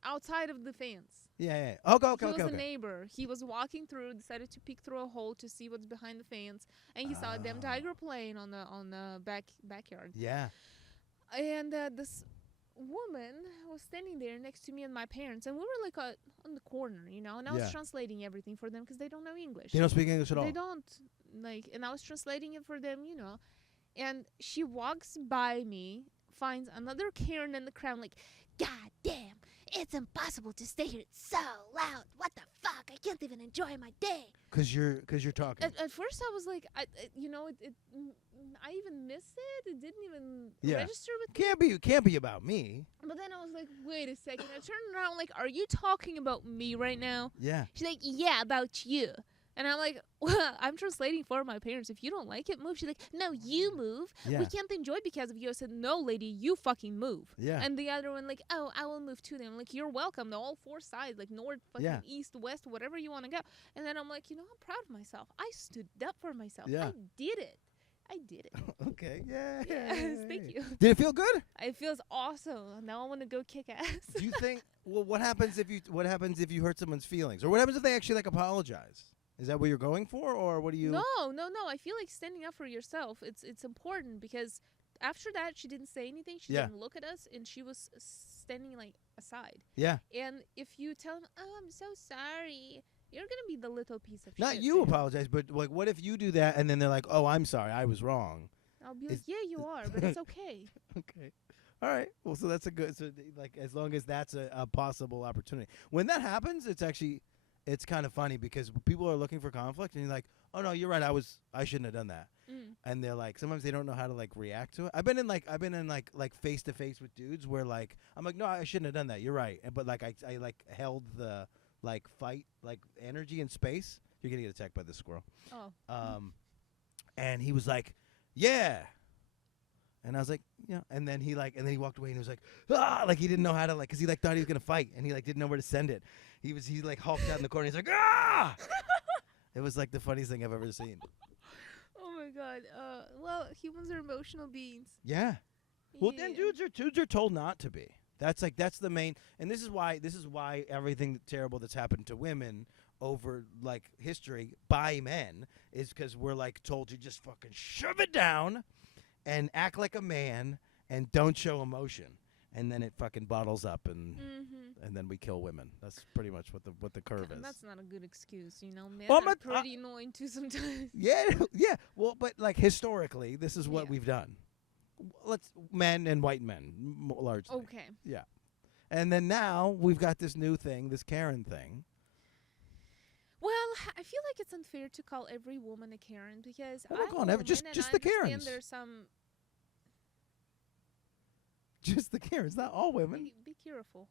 outside of the fence. Yeah. Okay. He was a Okay. neighbor. He was walking through, decided to peek through a hole to see what's behind the fence, and he saw a damn tiger playing on the backyard. Yeah. And this woman was standing there next to me and my parents, and we were like on the corner, you know, and I was Yeah. translating everything for them because they don't know English. They don't speak English at all. They don't, like, and I was translating it for them, you know. And she walks by me, finds another Karen in the crowd, like, God damn, it's impossible to stay here. It's so loud. What the fuck? I can't even enjoy my day. Cause you're talking. At first, I was like, you know, I even missed it. It didn't even Yeah. register with me. Can't be about me. But then I was like, wait a second. I turned around, like, are you talking about me right now? Yeah. She's like, yeah, about you. And I'm like, well, I'm translating for my parents. If you don't like it, move. She's like, no, you move. Yeah. We can't enjoy because of you. I said, no, lady, you fucking move. Yeah. And the other one, like, oh, I will move too. Then I'm like, you're welcome. All four sides, like north, fucking Yeah. east, west, whatever you want to go. And then I'm like, you know, I'm proud of myself. I stood up for myself. Yeah. I did it. I did it. Okay. Yeah. Yes, thank you. Did it feel good? It feels awesome. Now I want to go kick ass. Do you think? Well, what happens if you hurt someone's feelings, or what happens if they actually like apologize? Is that what you're going for, or what do you? No. I feel like standing up for yourself. It's important because after that she didn't say anything. She Yeah. didn't look at us, and she was standing like aside. Yeah. And if you tell them, "Oh, I'm so sorry," you're gonna be the little piece of shit. Not you there. apologize, but like, what if you do that and then they're like, "Oh, I'm sorry, I was wrong." I'll be like, "Yeah, you are, but it's okay." Okay. All right. Well, so that's a good. So like, as long as that's a possible opportunity, when that happens, it's kind of funny because people are looking for conflict, and you're like, "Oh no, you're right. I shouldn't have done that." And they're like, sometimes they don't know how to like react to it. I've been in like face to face with dudes where like I'm like, "No, I shouldn't have done that. You're right." But like I like held the like fight like energy and space. You're gonna get attacked by this squirrel. Oh. And he was like, "Yeah." And I was like, "Yeah." And then he walked away and he was like, "Ah!" Like he didn't know how to like, cause he like thought he was gonna fight and he like didn't know where to send it. He like hulked out in the corner. He's like, "Ah!" It was like the funniest thing I've ever seen. Oh my god. Well, humans are emotional beings. Yeah. Well, then Yeah. dudes are told not to be. That's the main, and this is why everything terrible that's happened to women over like history by men is because we're like told to just fucking shove it down and act like a man and don't show emotion, and then it fucking bottles up and then we kill women. That's pretty much what the curve is. That's not a good excuse, you know. Men Well, are pretty annoying too sometimes. Yeah, yeah. Well, but like historically, this is what Yeah. we've done. Men and white men largely. Okay. Yeah. And then now we've got this new thing, this Karen thing. Well, I feel like it's unfair to call every woman a Karen because Well, we're I'm calling a every- just- woman and just I the understand Karens. There's some. Just the Karens, not all women. Be careful.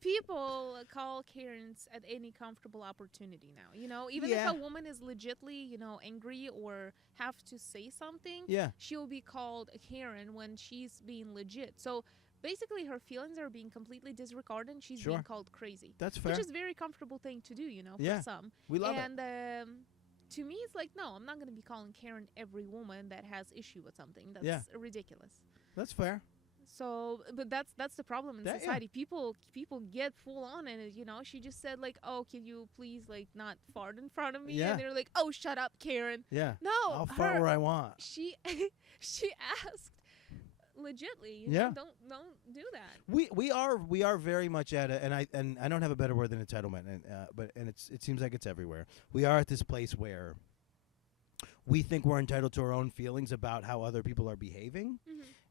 People call Karens at any comfortable opportunity now. You know, even Yeah. if a woman is legitly, you know, angry or have to say something, Yeah. she'll be called a Karen when she's being legit. So basically, her feelings are being completely disregarded, and she's Sure. being called crazy. That's fair. Which is a very comfortable thing to do, you know, Yeah. for some. We love it. And to me, it's like, no, I'm not going to be calling Karen every woman that has issue with something. That's Yeah. ridiculous. That's fair. So, but that's the problem in That- yeah. society. People get full on, and she just said like, "Oh, can you please like not fart in front of me?" Yeah. And they're like, "Oh, shut up, Karen." Yeah. No, I'll fart where I want. she she asked legitly. Yeah. Don't do that. We are very much at it, and I don't have a better word than entitlement, and it seems like it's everywhere. We are at this place where we think we're entitled to our own feelings about how other people are behaving,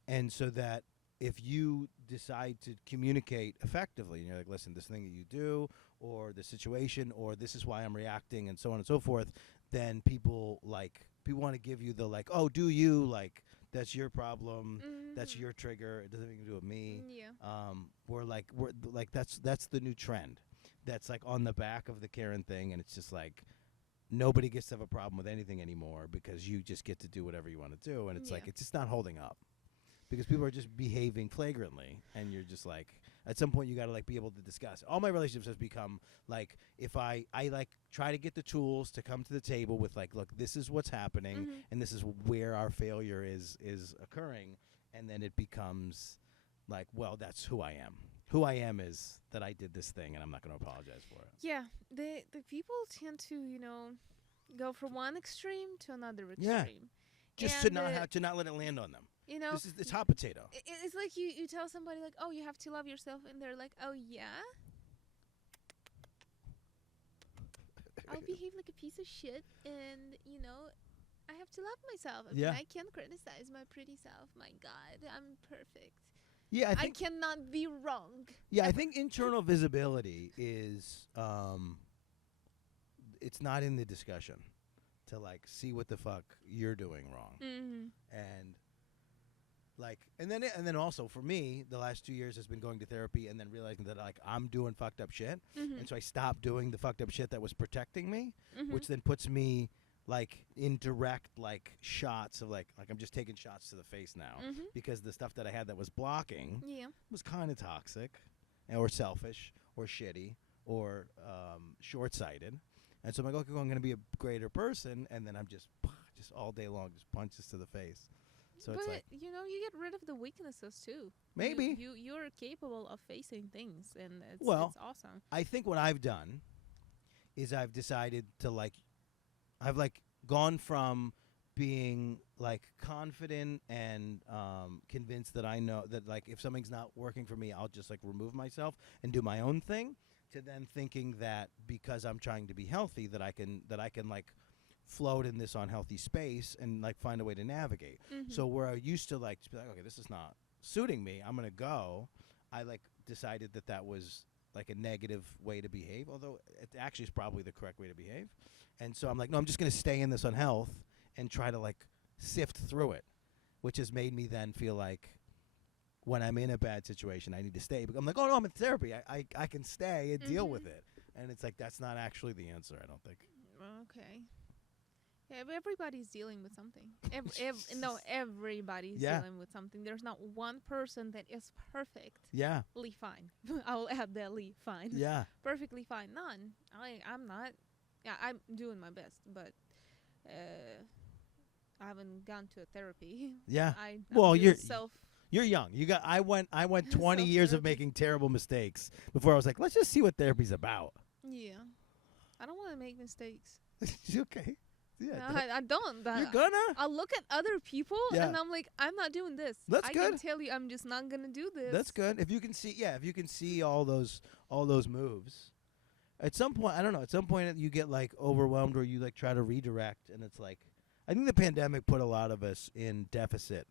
and so that if you decide to communicate effectively, and you're like, listen, this thing that you do, or the situation, or this is why I'm reacting, and so on and so forth, then people want to give you the like, oh, do you like? That's your problem. That's your trigger. It doesn't have anything to do with me. Yeah. We're like that's the new trend. That's like on the back of the Karen thing, and it's just like nobody gets to have a problem with anything anymore because you just get to do whatever you want to do, and it's like it's just not holding up because people are just behaving flagrantly, and you're just like at some point you got to like be able to discuss. All my relationships has become like if I like try to get the tools to come to the table with like, look, this is what's happening, and this is where our failure is occurring, and then it becomes like, well, that's who I am. Who I am is that I did this thing, and I'm not going to apologize for it. Yeah, the people tend to go from one extreme to another extreme. Yeah. Just and to not let it land on them. You It's hot potato. It's like you tell somebody like, oh, you have to love yourself, and they're like, oh yeah, I'll behave like a piece of shit, and I have to love myself. I mean, I can't criticize my pretty self. My God, I'm perfect. Yeah, I cannot be wrong. Yeah, I think internal visibility is it's not in the discussion to like see what the fuck you're doing wrong. And like and then also for me the last 2 years has been going to therapy and then realizing that like I'm doing fucked up shit, and so I stopped doing the fucked up shit that was protecting me, which then puts me like in direct like shots of like I'm just taking shots to the face now because the stuff that I had that was blocking was kind of toxic or selfish or shitty or short-sighted, and so I'm like, okay, I'm going to be a greater person, and then I'm just all day long just punches to the face. So but it's like, you get rid of the weaknesses too. Maybe you're capable of facing things, and it's awesome. I think what I've done is I've decided to like I've like gone from being like confident and convinced that I know that like if something's not working for me, I'll just like remove myself and do my own thing, to then thinking that because I'm trying to be healthy that I can like float in this unhealthy space and like find a way to navigate. So where I used to like to be like, okay, this is not suiting me, I'm gonna go, I like decided that was like a negative way to behave, although it actually is probably the correct way to behave. And so I'm like, no, I'm just going to stay in this unhealth and try to like sift through it, which has made me then feel like when I'm in a bad situation, I need to stay. But I'm like, oh no, I'm in therapy. I can stay and deal with it. And it's like, that's not actually the answer, I don't think. Okay. Yeah, but everybody's dealing with something. Everybody's dealing with something. There's not one person that is perfect. Yeah. Fine. I'll add that fine. Yeah. Perfectly fine. None. I'm not. Yeah, I'm doing my best, but I haven't gone to a therapy. Yeah. You're young. I went 20 years of making terrible mistakes before I was like, let's just see what therapy's about. Yeah. I don't want to make mistakes. Okay. Yeah, no, I don't. You're gonna? I'll look at other people and I'm like, I'm not doing this. That's good. I can tell you I'm just not gonna do this. That's good. If you can see all those moves. At some point, I don't know, at some point you get like overwhelmed or you like try to redirect, and it's like I think the pandemic put a lot of us in deficit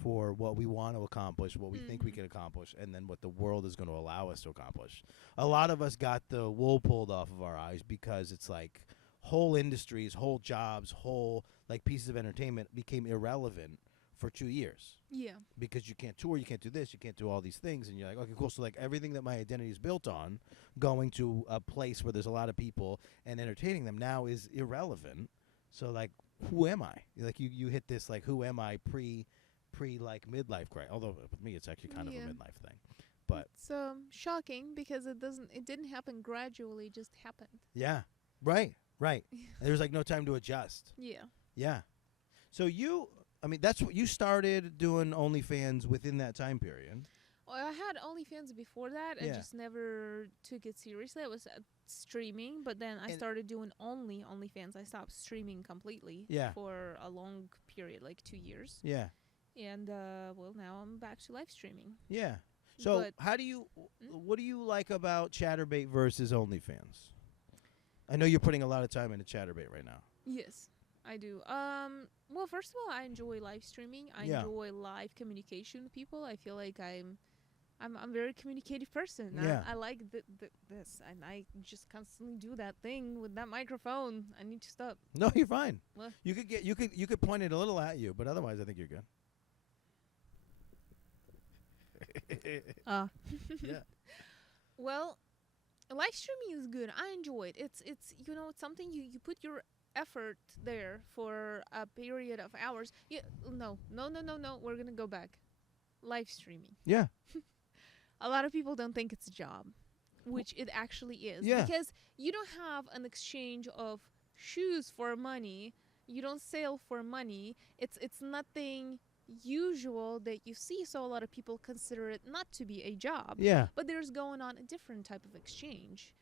for what we want to accomplish, what we think we can accomplish, and then what the world is going to allow us to accomplish. A lot of us got the wool pulled off of our eyes because it's like whole industries, whole jobs, whole like pieces of entertainment became irrelevant for 2 years. Yeah. Because you can't tour, you can't do this, you can't do all these things, and you're like, okay, cool. So like everything that my identity is built on, going to a place where there's a lot of people and entertaining them now is irrelevant. So like, who am I? Like you hit this like, who am I pre like midlife crisis? Although with me, it's actually kind of a midlife thing. But it's shocking because it didn't happen gradually, it just happened. Yeah. Right. There was like no time to adjust. Yeah. Yeah. So I mean, that's what you started doing OnlyFans within that time period. Well, I had OnlyFans before that. I Yeah. just never took it seriously. I was streaming, but then I started doing only OnlyFans. I stopped streaming completely for a long period, like 2 years. Yeah. And, well, now I'm back to live streaming. Yeah. So what do you like about Chatterbait versus OnlyFans? I know you're putting a lot of time into Chatterbait right now. Yes, I do. Well, first of all, I enjoy live streaming. I enjoy live communication with people. I feel like I'm a very communicative person. Yeah. I like this, and I just constantly do that thing with that microphone. I need to stop. No, you're fine. What? You could point it a little at you, but otherwise, I think you're good. Yeah. Well, live streaming is good. I enjoy it. It's it's something you put your effort there for a period of hours. No. We're gonna go back. Live streaming. Yeah. A lot of people don't think it's a job, which it actually is. Yeah. Because you don't have an exchange of shoes for money. You don't sell for money. It's nothing usual that you see, so a lot of people consider it not to be a job. Yeah. But there's going on a different type of exchange.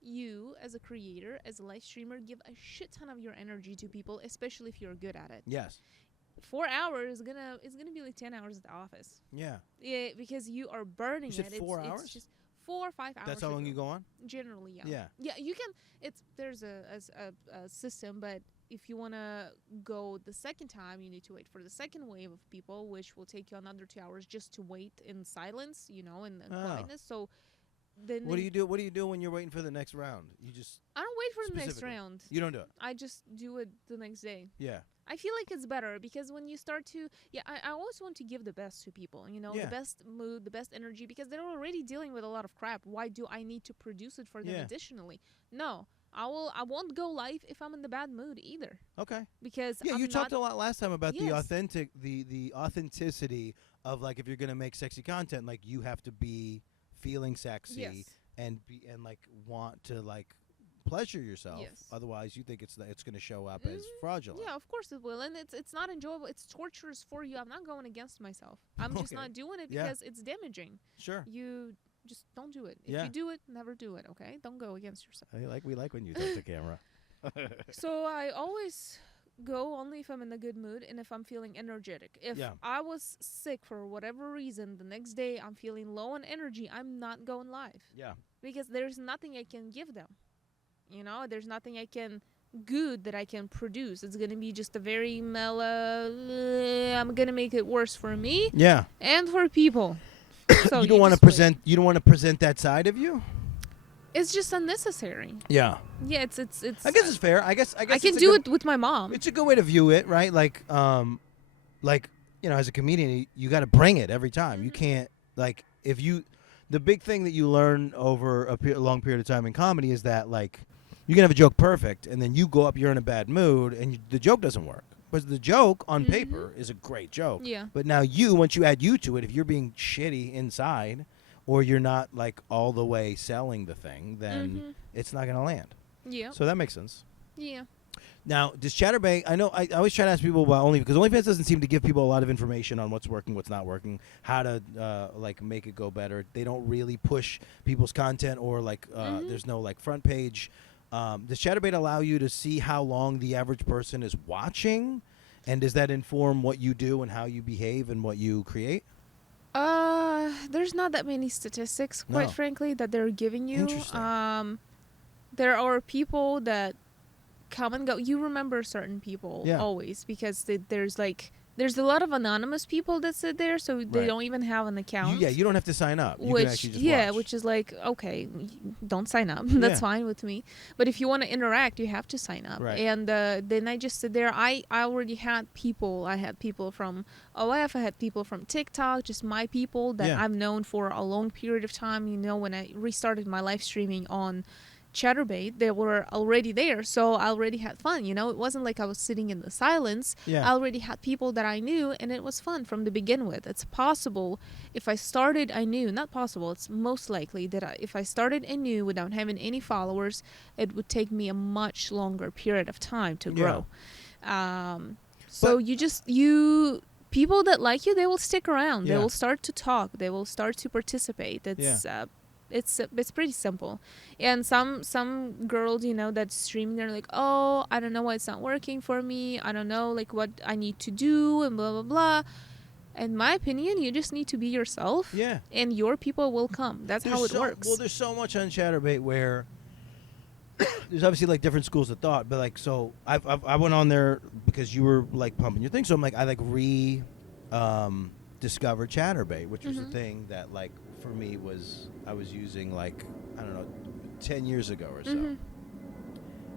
You, as a creator, as a live streamer, give a shit ton of your energy to people, especially if you're good at it. Yes. 4 hours is gonna be like 10 hours at the office. Yeah. Yeah, because you are burning You said it. 4 hours? It's just 4 or 5 hours. That's how long you go on? Generally, yeah. Yeah. Yeah, you can. There's a system, but if you wanna go the second time, you need to wait for the second wave of people, which will take you another 2 hours just to wait in silence, in quietness. So then What do you do? What do you do when you're waiting for the next round? You just I don't wait for the next specifically. round. You don't do it. I just do it the next day. Yeah. I feel like it's better because when you start to, I always want to give the best to people, Yeah. the best mood, the best energy, because they're already dealing with a lot of crap. Why do I need to produce it for them Yeah. additionally? No, I won't go live if I'm in the bad mood either. Okay. Because Yeah, I'm you talked a lot last time about Yes. the authenticity of, like, if you're gonna make sexy content, like, you have to be feeling sexy Yes. and like want to, like, pleasure yourself. Yes. Otherwise, you think it's gonna show up as fraudulent. Yeah, of course it will, and it's not enjoyable. It's torturous for you. I'm not going against myself. I'm just Okay. not doing it Yeah. because it's damaging. Sure. You just don't do it. If Yeah. you do it, never do it. Okay, don't go against yourself. We like when you touch the camera. So I always go only if I'm in a good mood and if I'm feeling energetic. If Yeah. I was sick for whatever reason, the next day I'm feeling low on energy, I'm not going live Yeah. because there's nothing I can give them. There's nothing I can good that I can produce. It's gonna be just a very mellow. I'm gonna make it worse for me Yeah. and for people. So You don't want to just wait. present. You don't want to present that side of you. It's just unnecessary. Yeah. Yeah, it's. I guess it's fair. I guess I can it's a do good- it with my mom. It's a good way to view it, right? Like, as a comedian, you got to bring it every time. You can't, like, if you. The big thing that you learn over a long period of time in comedy is that, like, you can have a joke perfect, and then you go up, you're in a bad mood, and the joke doesn't work. But the joke on paper is a great joke. Yeah. But now once you add you to it, if you're being shitty inside, or you're not, like, all the way selling the thing, then it's not going to land. Yeah. So that makes sense. Yeah. Now, does Chatterbait? I know I always try to ask people about because OnlyFans doesn't seem to give people a lot of information on what's working, what's not working, how to make it go better. They don't really push people's content, or there's no front page. Does Chatterbait allow you to see how long the average person is watching, and does that inform what you do and how you behave and what you create? There's not that many statistics, quite frankly, that they're giving you. Interesting. There are people that come and go. You remember certain people always because there's a lot of anonymous people that sit there, so they don't even have an account. You don't have to sign up. You can actually just watch. Which is like, okay, don't sign up. That's fine with me. But if you want to interact, you have to sign up. Right. And then I just sit there. I already had people. I had people from OF. I had people from TikTok, just my people that I've known for a long period of time. When I restarted my live streaming on Chatterbait, they were already there, so I already had fun. It wasn't like I was sitting in the silence. I already had people that I knew, and it was fun from the begin with. It's possible if I started anew, not possible, it's most likely that if I started anew without having any followers, it would take me a much longer period of time to grow. So you people that like you, they will stick around. Yeah. They will start to talk. They will start to participate. It's pretty simple. And some girls, that stream, they're like, oh, I don't know why it's not working for me. I don't know like what I need to do and blah blah blah. In my opinion, you just need to be yourself. Yeah. And your people will come. That's how it works. Well, there's so much on Chatterbait where there's obviously like different schools of thought, but like so I went on there because you were like pumping your thing, so I'm like I like discovered Chatterbait, which was a thing that like for me was I was using like I don't know 10 years ago or so,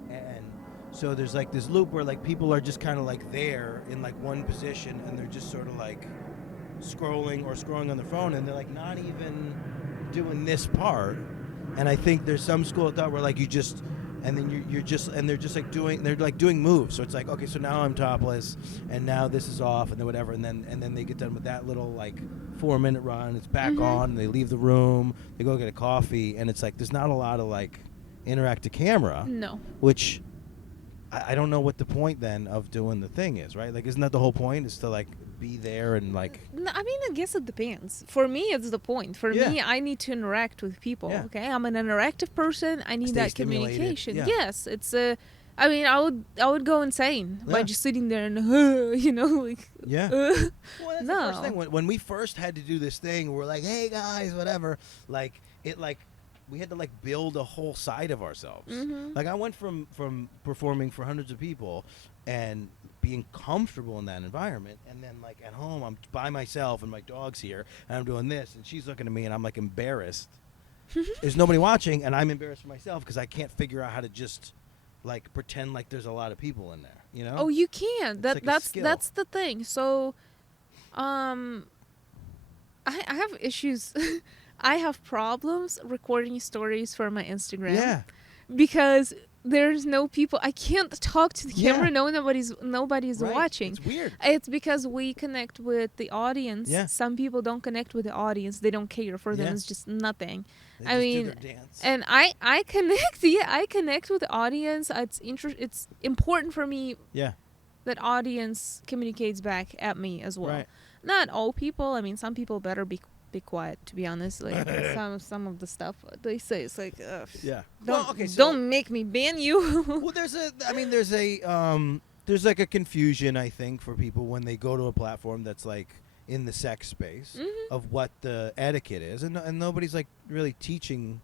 and so there's like this loop where like people are just kind of like there in like one position and they're just sort of like scrolling on their phone and they're like not even doing this part. And I think there's some school of thought where like you just, and then you're just, and they're just like doing moves. So it's like, okay, so now I'm topless, and now this is off, and then whatever, and then they get done with that little like 4-minute run. It's back on, and they leave the room, they go get a coffee, and it's like there's not a lot of like interactive camera. No. Which I don't know what the point then of doing the thing is, right? Like, isn't that the whole point? Is to like be there and like. No, I mean, I guess it depends. For me, it's the point. For me, I need to interact with people. Yeah. Okay, I'm an interactive person. I need Stay that stimulated. communication. Yeah. Yes, it's a. I mean, I would go insane by just sitting there and like. Yeah. Well, that's no. the first thing. When we first had to do this thing, we're like, hey guys, whatever. Like it like. We had to like build a whole side of ourselves. Like I went from performing for hundreds of people and being comfortable in that environment, and then like at home I'm by myself and my dog's here and I'm doing this and she's looking at me and I'm like embarrassed. There's nobody watching and I'm embarrassed for myself because I can't figure out how to just like pretend like there's a lot of people in there. You know? Oh, you can. Like That's the thing. So, I have issues. I have problems recording stories for my Instagram. Yeah. Because there's no people. I can't talk to the camera. Yeah. No, nobody's Right. watching. It's weird. It's because we connect with the audience. Yeah. Some people don't connect with the audience. They don't care. For them, Yeah. it's just nothing. They I just mean, do their dance. and I connect. Yeah, I connect with the audience. It's important for me Yeah. that audience communicates back at me as well. Right. Not all people. I mean, some people better be quiet, to be honest. Like some of the stuff they say, it's like, ugh. Yeah. Don't make me ban you. Well, there's like a confusion, I think, for people when they go to a platform that's like in the sex space of what the etiquette is, and nobody's like really teaching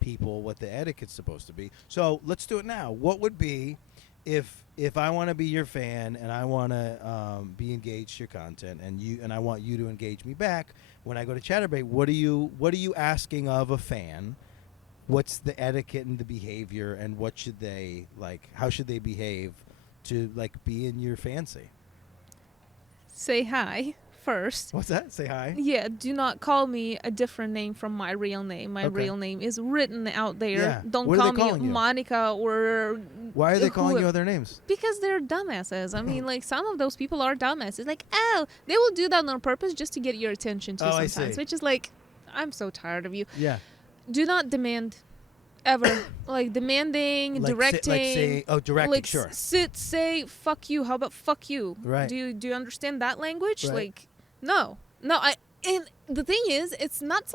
people what the etiquette's supposed to be. So let's do it now. What would be if I want to be your fan and I want to be engaged to your content and I want you to engage me back when I go to Chatterbait? What are you asking of a fan? What's the etiquette and the behavior, and what should they like? How should they behave to like be in your fancy? Say hi first. What's that? Say hi. Yeah, do not call me a different name from my real name. My real name is written out there. Yeah. Don't What are they call me calling you? Monica or. Why are they calling you other names? Because they're dumbasses. I mean, like, some of those people are dumbasses. Like, oh, they will do that on purpose just to get your attention too I sometimes. see. Which is like, I'm so tired of you. Yeah. Do not demand ever. Like, demanding, Like directing. directing, like, sure. say, fuck you. How about fuck you? Right. Do you understand that language? Right. Like, no. And the thing is, it's not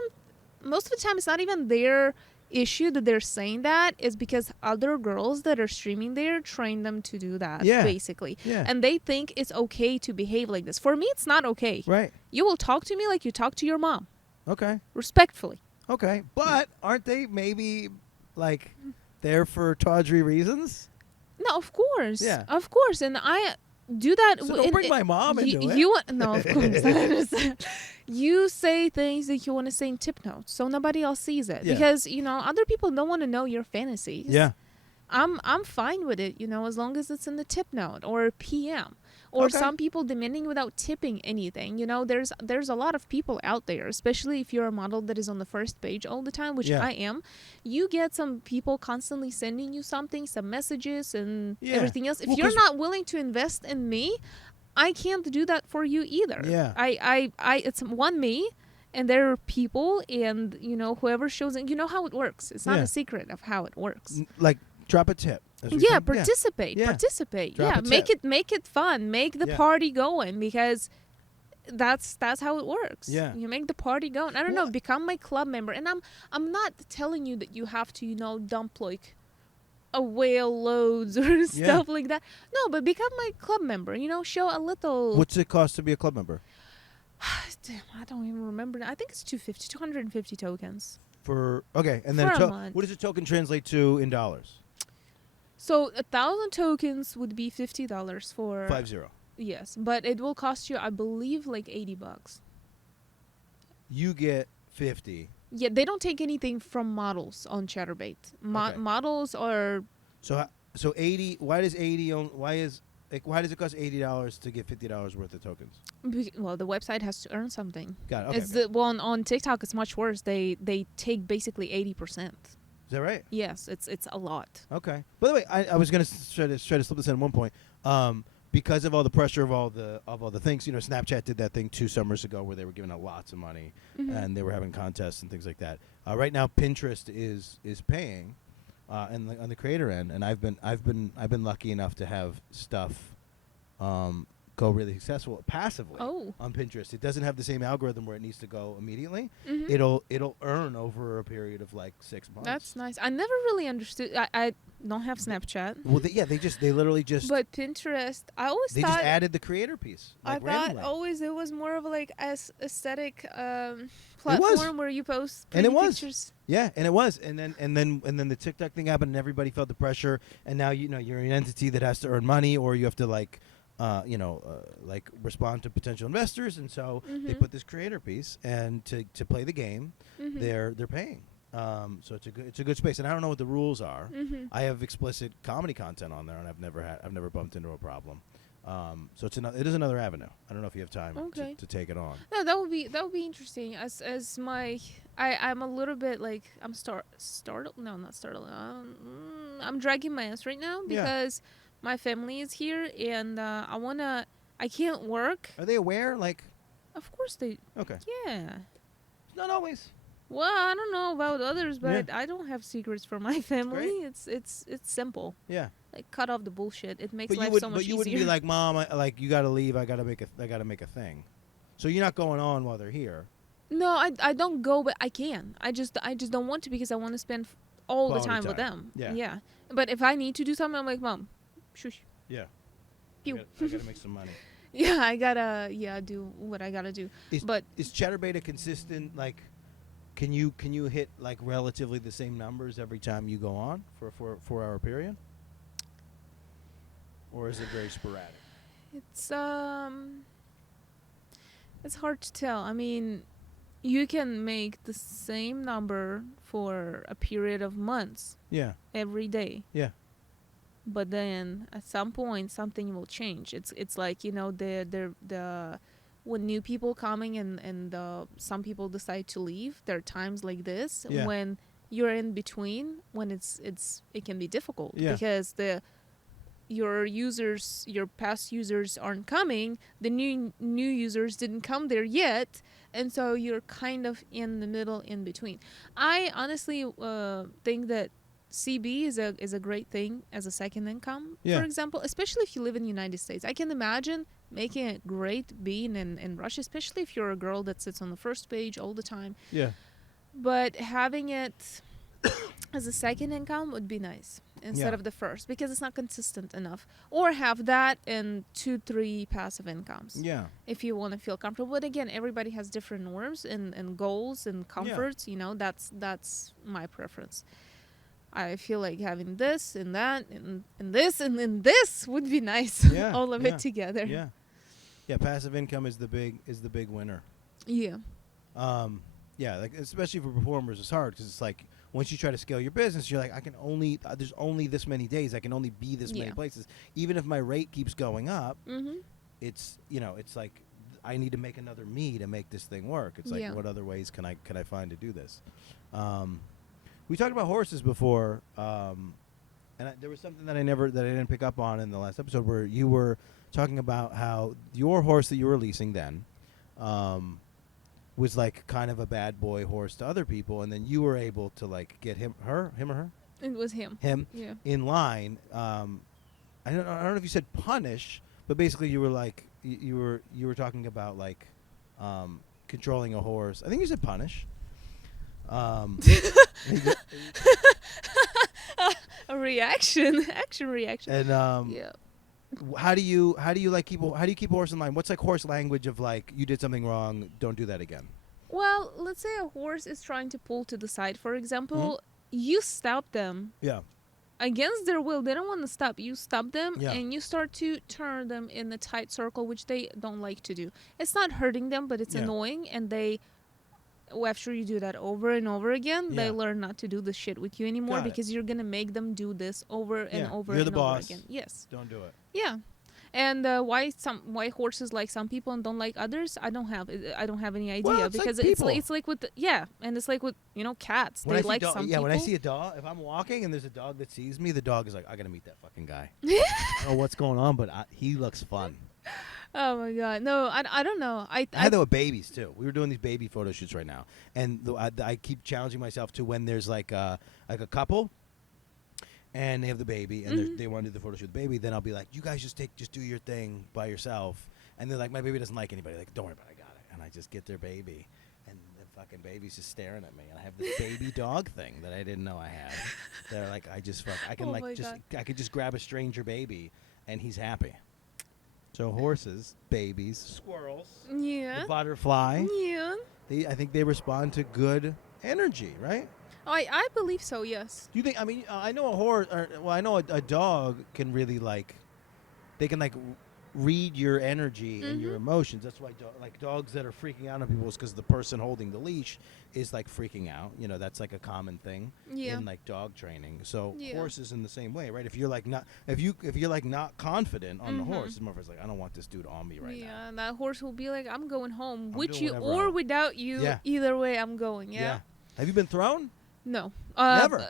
most of the time, it's not even their issue that they're saying that. Is because other girls that are streaming there train them to do that, basically. Yeah. And they think it's okay to behave like this. For me, it's not okay. Right. You will talk to me like you talk to your mom. Okay. Respectfully. Okay. But aren't they maybe like there for tawdry reasons? No, of course. Yeah. Of course. And I do that. So don't bring my mom into it. No, of course. You say things that you want to say in tip notes, so nobody else sees it. Yeah. Because, other people don't want to know your fantasies. Yeah. I'm fine with it, as long as it's in the tip note or PM. Or Okay. some people demanding without tipping anything. There's a lot of people out there, especially if you're a model that is on the first page all the time, which I am. You get some people constantly sending you something, some messages and everything else. If Well, you're 'cause- not willing to invest in me, I can't do that for you either. Yeah. I it's me, and there are people, and whoever shows it. You know how it works. It's not Yeah. a secret of how it works. Like drop a tip. Yeah, participate. Yeah. Participate. Drop Yeah, a tip. make it fun. Make the party going, because that's how it works. Yeah. You make the party going. I don't know, become my club member. And I'm not telling you that you have to, dump like a whale loads or stuff like that. No, but become my club member, show a little. What's it cost to be a club member? Damn, I don't even remember. I think it's 250 tokens. And then For a month. what does a token translate to in dollars? So 1,000 tokens would be $50 for 50. Yes, but it will cost you, I believe, like $80. You get 50. Yeah, they don't take anything from models on ChatterBait. Okay. Models are. So 80. Why does 80? Why does it cost $80 to get $50 worth of tokens? Well, the website has to earn something. Got it. Okay. It's on TikTok. It's much worse. They take basically 80%. Is that right? Yes, it's a lot. Okay. By the way, I was gonna try to slip this in at one point. Because of all the pressure of all the things, Snapchat did that thing 2 summers ago where they were giving out lots of money and they were having contests and things like that. Right now, Pinterest is paying, on the creator end, and I've been lucky enough to have stuff go really successful passively on Pinterest. It doesn't have the same algorithm where it needs to go immediately. It'll earn over a period of like 6 months. That's nice. I never really understood. I don't have Snapchat. Well, they literally just. But Pinterest, I always they thought. just added the creator piece. I Like thought randomly. always it was more of like aesthetic platform where you post pretty pictures. Yeah, and it was, and then the TikTok thing happened, and everybody felt the pressure, and now you're an entity that has to earn money, or you have to like respond to potential investors, and so they put this creator piece, and to play the game, they're paying. So it's a good space, and I don't know what the rules are. I have explicit comedy content on there, and I've never bumped into a problem. So it is another avenue. I don't know if you have time to take it on. No, that would be interesting. As I'm a little bit like I'm startled. No, not startled. I'm dragging my ass right now because my family is here, and I can't work. Are they aware? Like, of course they. Okay. Yeah. Not always. Well, I don't know about others, but I don't have secrets from my family. It's simple. Yeah. Like, cut off the bullshit. It makes life so much easier. But you wouldn't be like, Mom, you got to leave. I got to make a thing. So you're not going on while they're here. No, I don't go, but I can. I just don't want to because I want to spend all the time with them. Yeah. But if I need to do something, I'm like, Mom, shush. Yeah. Pew. I gotta make some money. Yeah, I gotta do what I gotta do. Is ChatterBait a consistent, like, can you hit like relatively the same numbers every time you go on for a 4-hour period? Or is it very sporadic? It's hard to tell. I mean, you can make the same number for a period of months. Yeah. Every day. Yeah. But then at some point something will change. It's like, the when new people coming and some people decide to leave, there are times like this when you're in between, when it can be difficult because your past users aren't coming, the new users didn't come there yet, and so you're kind of in the middle, in between. I honestly think that CB is a great thing as a second income, for example, especially if you live in the United States. I can imagine making it great being in Russia, especially if you're a girl that sits on the first page all the time. Yeah. But having it as a second income would be nice instead of the first, because it's not consistent enough. Or have that and 2-3 passive incomes. Yeah. If you want to feel comfortable. But again, everybody has different norms and goals and comforts. That's my preference. I feel like having this and that and this and then this would be nice. All of it together. Yeah. Yeah, passive income is the big winner. Yeah. Like especially for performers, it's hard because it's like once you try to scale your business, you're like, there's only this many days, I can only be this many places. Even if my rate keeps going up, it's it's like I need to make another me to make this thing work. It's like what other ways can I find to do this? We talked about horses before, and there was something that I didn't pick up on in the last episode where you were talking about how your horse that you were leasing then was like kind of a bad boy horse to other people, and then you were able to like get him or her It was him. Yeah. in line. I don't know if you said punish, but basically you were like you were talking about like controlling a horse. I think you said punish. A reaction, action reaction. And yeah. how do you like keep a horse in line? What's like horse language of like you did something wrong, don't do that again? Well, let's say a horse is trying to pull to the side, for example. You stop them. Yeah. Against their will, they don't want to stop. You stop them, Yeah. and you start to turn them in a tight circle, which they don't like to do. It's not hurting them, but it's annoying, and after you do that over and over again, they learn not to do this shit with you anymore because you're gonna make them do this over and over You're and the over boss. again. Yes. Don't do it. Yeah. And why horses like some people and don't like others? I don't have any idea Well, it's because like people. it's like with and it's like with cats. When they I see like some people. when I see a dog, if I'm walking and there's a dog that sees me, the dog is like, I gotta meet that fucking guy. I don't know what's going on, but he looks fun. Oh my god, no, I don't know. I had that with babies too. We were doing these baby photo shoots right now, and I keep challenging myself to when there's like a couple, and they have the baby, and they want to do the photo shoot with the baby. Then I'll be like, you guys just do your thing by yourself, and they're like, my baby doesn't like anybody. Like, don't worry about it, I got it. And I just get their baby, and the fucking baby's just staring at me, and I have this baby dog thing that I didn't know I had. They're like, I could just grab a stranger baby, and he's happy. So horses, babies, squirrels, the butterfly. Yeah. I think they respond to good energy, right? I believe so. Yes. Do you think? I mean, I know a horse. I know a dog can really like. They can like read your energy and your emotions. That's why dogs that are freaking out on people is because the person holding the leash is like freaking out. You know, that's like a common thing in like dog training. So horses in the same way, right? If you're like not not confident on the horse, the motherfucker's like, I don't want this dude on me right now. Yeah, and that horse will be like, I'm going home with doing you or without you. Yeah. Either way, I'm going. Yeah. Have you been thrown? No. Never.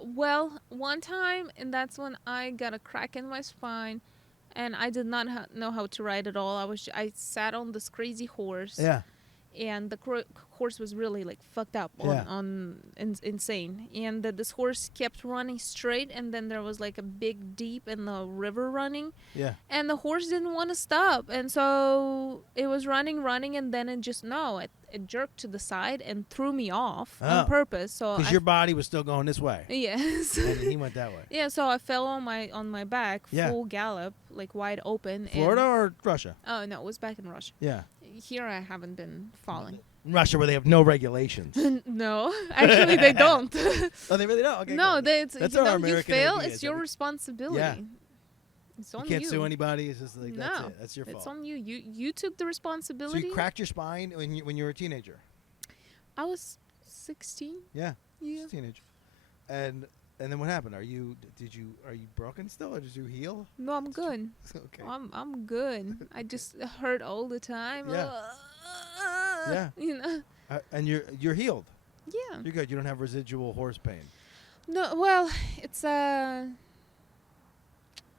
Well, one time, and that's when I got a crack in my spine. And I did not know how to ride at all. I sat on this crazy horse. Yeah. And the horse was really like fucked up insane. And this horse kept running straight, and then there was like a big deep in the river running. Yeah. And the horse didn't want to stop, and so it was running, and then it jerked to the side and threw me off on purpose. So because your body was still going this way. Yes. And he went that way. Yeah, so I fell on my back, full gallop, like wide open. Florida or Russia? Oh no, it was back in Russia. Yeah. Here I haven't been falling. In Russia, where they have no regulations. No, actually they don't. Oh, they really don't. Okay, no, cool. That's our American you fail, idea, it's your responsibility. Yeah. It's on you can't sue anybody. It's just like that's it. That's your fault. It's on you. You took the responsibility. So you cracked your spine when you were a teenager. I was 16. Yeah. Yeah. A teenager. And then what happened? Are you broken still, or did you heal? No, I'm good. Okay. I'm good. I just hurt all the time. Yeah. Yeah. You know. And you're healed. Yeah. You're good. You don't have residual horse pain. No, well, it's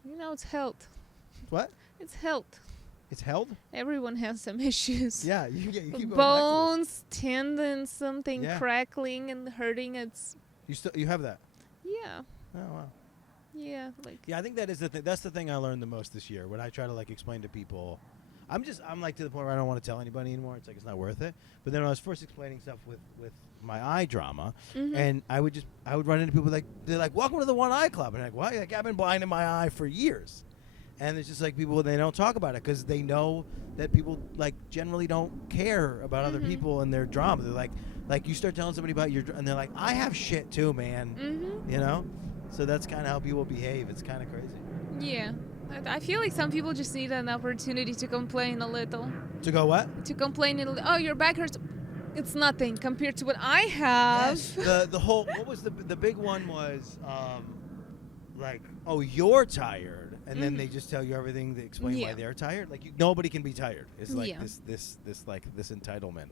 it's health. What? It's health. It's held? Everyone has some issues. Yeah, you keep going bones, tendons, something Yeah. crackling and hurting. It's you have that. yeah. Oh wow. Yeah, like Yeah, I think that is the thing. That's the thing I learned the most this year when I try to like explain to people. I'm like to the point where I don't want to tell anybody anymore. It's like it's not worth it. But then when I was first explaining stuff with my eye drama, and I would run into people they're like, welcome to the One Eye Club, and I'm like, what? Like, I've been blind in my eye for years, and it's just like people, they don't talk about it because they know that people like generally don't care about other people and their drama. They're like you start telling somebody about and they're like, I have shit too, man. You know, so that's kind of how people behave. It's kind of crazy. yeah. I feel like some people just need an opportunity to complain a little. To go what? To complain a little. Oh, your back hurts. It's nothing compared to what I have. Yes. The whole, what was the big one was like, oh, you're tired, and then they just tell you everything to explain why they're tired. Like nobody can be tired. It's like this entitlement.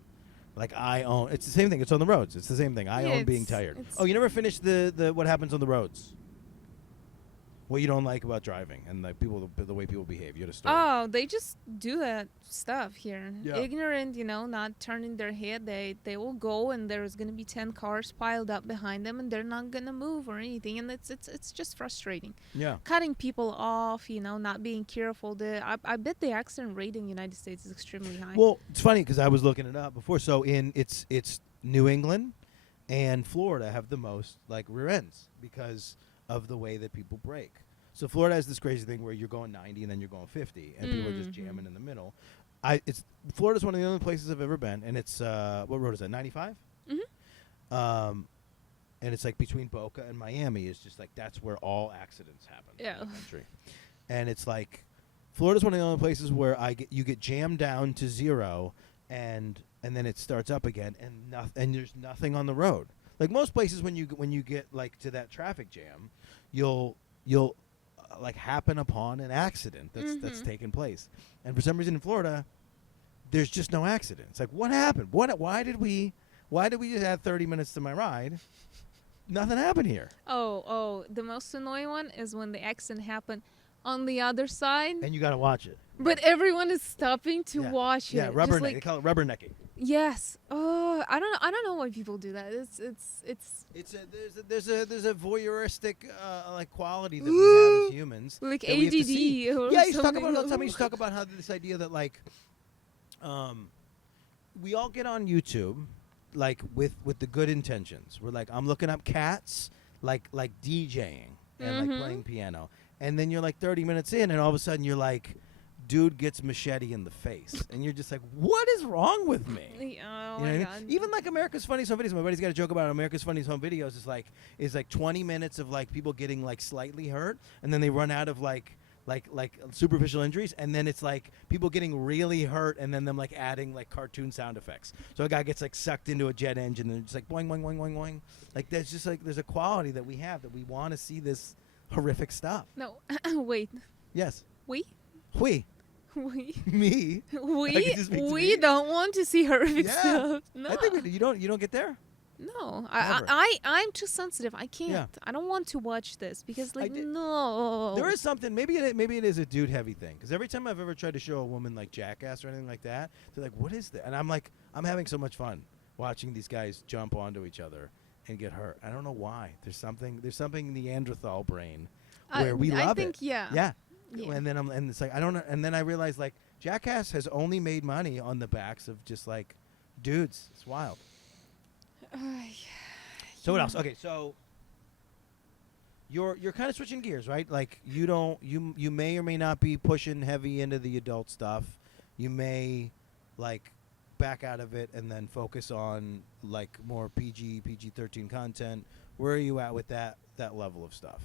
Like I own. It's the same thing. It's on the roads. It's the same thing. I own being tired. Oh, you never finished the what happens on the roads. What you don't like about driving and like people, the way people behave. You had a story. Oh, they just do that stuff here. Yeah. Ignorant, not turning their head. They will go, and there's gonna be 10 cars piled up behind them, and they're not gonna move or anything, and it's just frustrating. Yeah. Cutting people off, not being careful. I bet the accident rate in the United States is extremely high. Well, it's funny because I was looking it up before. So it's New England and Florida have the most like rear ends because of the way that people brake. So Florida has this crazy thing where you're going 90 and then you're going 50, and people are just jamming in the middle. Florida's one of the only places I've ever been, and it's what road is that? 95. And it's like between Boca and Miami is just like that's where all accidents happen. Yeah. In the country. And it's like Florida's one of the only places where you get jammed down to 0, and then it starts up again, and there's nothing on the road. Like most places, when you get like to that traffic jam, you'll like happen upon an accident that's taken place. And for some reason in Florida, there's just no accident. It's like, what happened? Why did we just add 30 minutes to my ride? Nothing happened here. Oh, the most annoying one is when the accident happened on the other side. And you got to watch it. But everyone is stopping to watch it. Yeah, they call it rubbernecking. Yes. Oh, I don't know why people do that. There's a voyeuristic like quality that we have as humans. Like that we have to see. ADD or Yeah, you something. talk about it all the time. You talk about how this idea that like we all get on YouTube like with the good intentions. We're like, I'm looking up cats like DJing and like playing piano. And then you're like 30 minutes in, and all of a sudden you're like, dude gets machete in the face. And you're just like, what is wrong with me? Oh, you know my what I mean? God. Even like America's Funniest Home Videos. My buddy's got a joke about America's Funniest Home Videos is like 20 minutes of like people getting like slightly hurt, and then they run out of like superficial injuries, and then it's like people getting really hurt, and then them like adding like cartoon sound effects. So a guy gets like sucked into a jet engine, and it's like boing boing boing boing boing. Like there's just like there's a quality that we have that we want to see this horrific stuff. No, wait. Yes. We Me. we me. don't want to see horrific Yeah. stuff. No. I think you don't get there. No, Never. I'm too sensitive. I can't. Yeah. I don't want to watch this because I did- no. There is something. Maybe it is a dude heavy thing. Because every time I've ever tried to show a woman like Jackass or anything like that, they're like, "What is that?" And I'm like, I'm having so much fun watching these guys jump onto each other and get hurt. I don't know why. There's something Neanderthal brain where we love I think it. yeah. Yeah. Yeah. And then it's like I don't know. And then I realized like Jackass has only made money on the backs of just like dudes. It's wild. So what else? Okay, so you're kind of switching gears, right? Like you may or may not be pushing heavy into the adult stuff. You may like back out of it and then focus on like more PG-13 content. Where are you at with that level of stuff?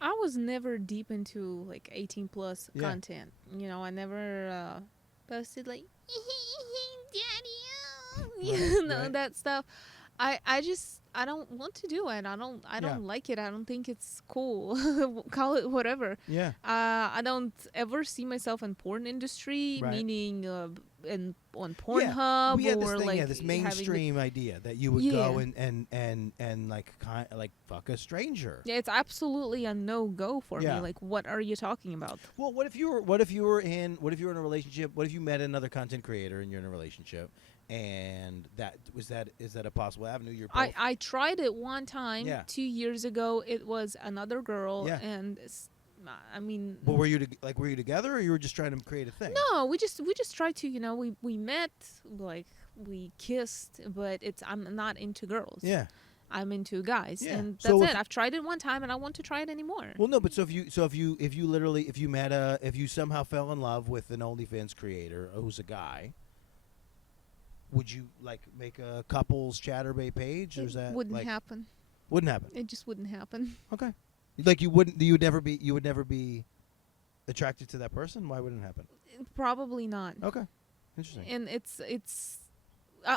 I was never deep into like 18 plus Yeah. content. I never posted like daddy, Right. that stuff. I don't want to do it. I don't Yeah. like it. I don't think it's cool. Call it whatever. Yeah. I don't ever see myself in porn industry, Right. meaning on Yeah. Pornhub We had this or thing, like this having the- mainstream idea that you would go and like fuck a stranger. Yeah, it's absolutely a no go for Yeah. me. Like, what are you talking about? Well, what if you were in a relationship? What if you met another content creator and you're in a relationship, and is that a possible avenue? You're both I tried it one time Yeah. 2 years ago. It was another girl, Yeah. and I mean, But were you together, or you were just trying to create a thing? no, we just tried to, we met, like we kissed, but I'm not into girls. Yeah. I'm into guys, Yeah. and So that's if- it. I've tried it one time, and I want to try it anymore. Well, no, but if you somehow fell in love with an OnlyFans creator who's a guy, would you like make a couples chatterbait page, or is that wouldn't like, happen. Wouldn't happen. It just wouldn't happen. Okay. Like you would never be attracted to that person? Why wouldn't it happen? Probably not. Okay. Interesting. And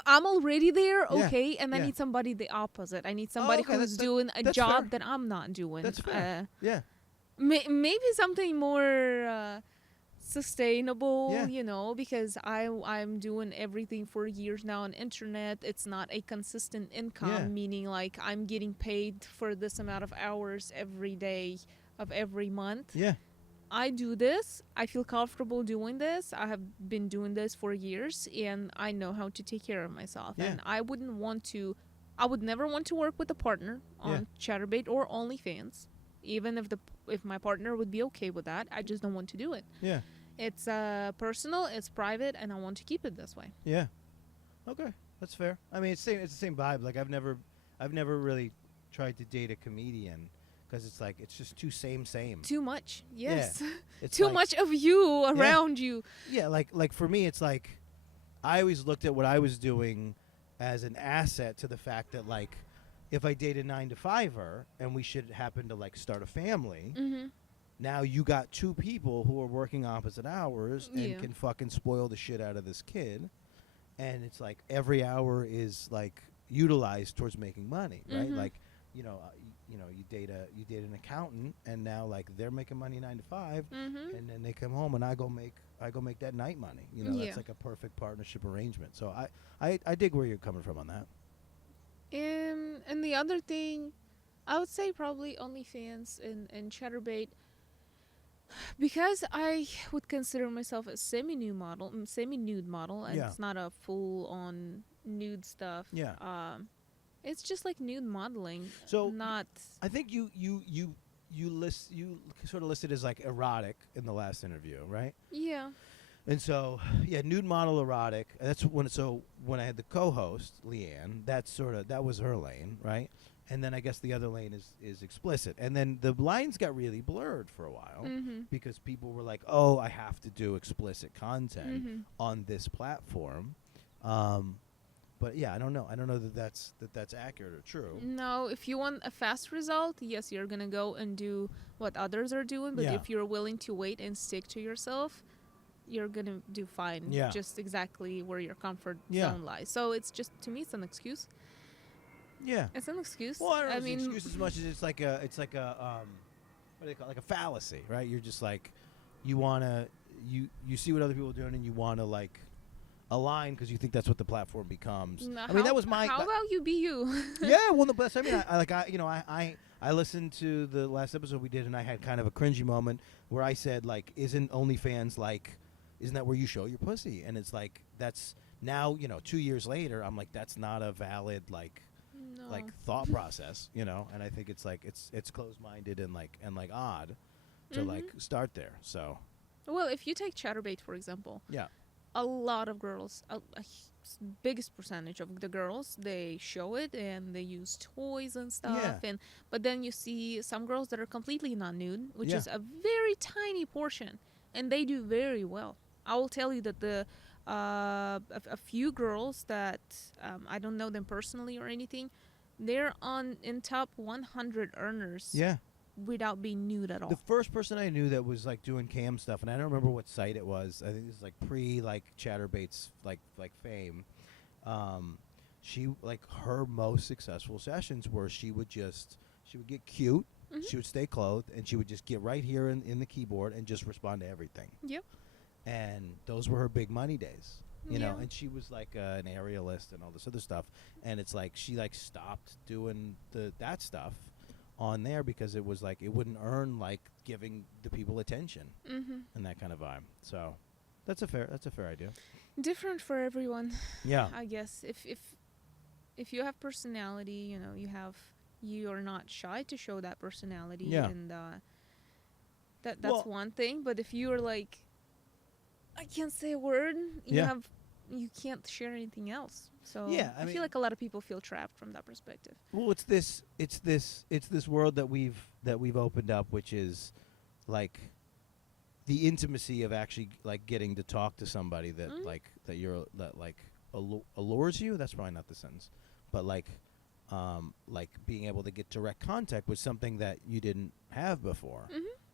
I'm already there, Yeah, okay, and I yeah. need somebody the opposite. I need somebody okay, who's that's doing a that's job fair. that I'm not doing. That's fair. Yeah. Maybe something more sustainable, Yeah. because I'm doing everything for years now on internet. It's not a consistent income, Yeah. meaning like I'm getting paid for this amount of hours every day of every month. Yeah. I do this. I feel comfortable doing this. I have been doing this for years, and I know how to take care of myself. Yeah. And I would never want to work with a partner on Chatterbait or OnlyFans, even if my partner would be okay with that. I just don't want to do it. Yeah. It's personal, it's private, and I want to keep it this way. Yeah. Okay, that's fair. I mean, it's the same vibe. Like I've never really tried to date a comedian. Because it's like, it's just too same. Too much, yes. Yeah. It's too like, much of you around you. Yeah, like for me, it's like, I always looked at what I was doing as an asset to the fact that, like, if I date a 9-to-5er and we should happen to, like, start a family, now you got two people who are working opposite hours and can fucking spoil the shit out of this kid. And it's like, every hour is, like, utilized towards making money, right? Like, you date an accountant, and now like they're making money 9 to 5, and then they come home and I go make that night money. That's like a perfect partnership arrangement. So I dig where you're coming from on that. And the other thing, I would say probably OnlyFans and Chatterbait, because I would consider myself a semi-nude model, and it's not a full-on nude stuff. Yeah. It's just like nude modeling. So not. I think you sort of listed as like erotic in the last interview, right? Yeah. And so nude model erotic. That's when I had the co-host Leanne. That was her lane, right? And then I guess the other lane is explicit. And then the lines got really blurred for a while because people were like, "Oh, I have to do explicit content on this platform." But yeah, I don't know. I don't know that that's accurate or true. No, if you want a fast result, yes, you're gonna go and do what others are doing. But if you're willing to wait and stick to yourself, you're gonna do fine. Yeah. Just exactly where your comfort zone lies. So it's just, to me, it's an excuse. Yeah. It's an excuse. Well, I don't know if it's an excuse as much as it's like a what do they call it? Like a fallacy, right? You're just like, you see what other people are doing and you wanna like align because you think that's what the platform becomes. I mean, that was my. How about you be you? Yeah, well, I mean, I listened to the last episode we did, and I had kind of a cringy moment where I said, like, isn't OnlyFans like, isn't that where you show your pussy? And it's like, that's now, 2 years later, I'm like, that's not a valid like thought process, And I think it's like it's closed-minded and like odd to like start there. So. Well, if you take Chatterbait for example. Yeah. A lot of girls, biggest percentage of the girls, they show it and they use toys and stuff. But then you see some girls that are completely not nude, which is a very tiny portion, and they do very well. I will tell you that a few girls that I don't know them personally or anything, they're in top 100 earners. Yeah. Without being nude at all. The first person I knew that was like doing cam stuff, and I don't remember what site it was. I think this is like pre like Chatterbait's like fame. She like her most successful sessions were she would get cute, she would stay clothed, and she would just get right here in the keyboard and just respond to everything. Yep. And those were her big money days. You know, and she was like an aerialist and all this other stuff, and it's like she like stopped doing that stuff on there because it was like it wouldn't earn like giving the people attention and that kind of vibe. So that's a fair idea. Different for everyone. Yeah. I guess if you have personality, you are not shy to show that personality. Yeah. And that's one thing. But if you are like, I can't say a word, you can't share anything else. So I feel like a lot of people feel trapped from that perspective. Well, it's this world that we've opened up, which is like the intimacy of actually like getting to talk to somebody that allures you. That's probably not the sentence, but like being able to get direct contact with something that you didn't have before.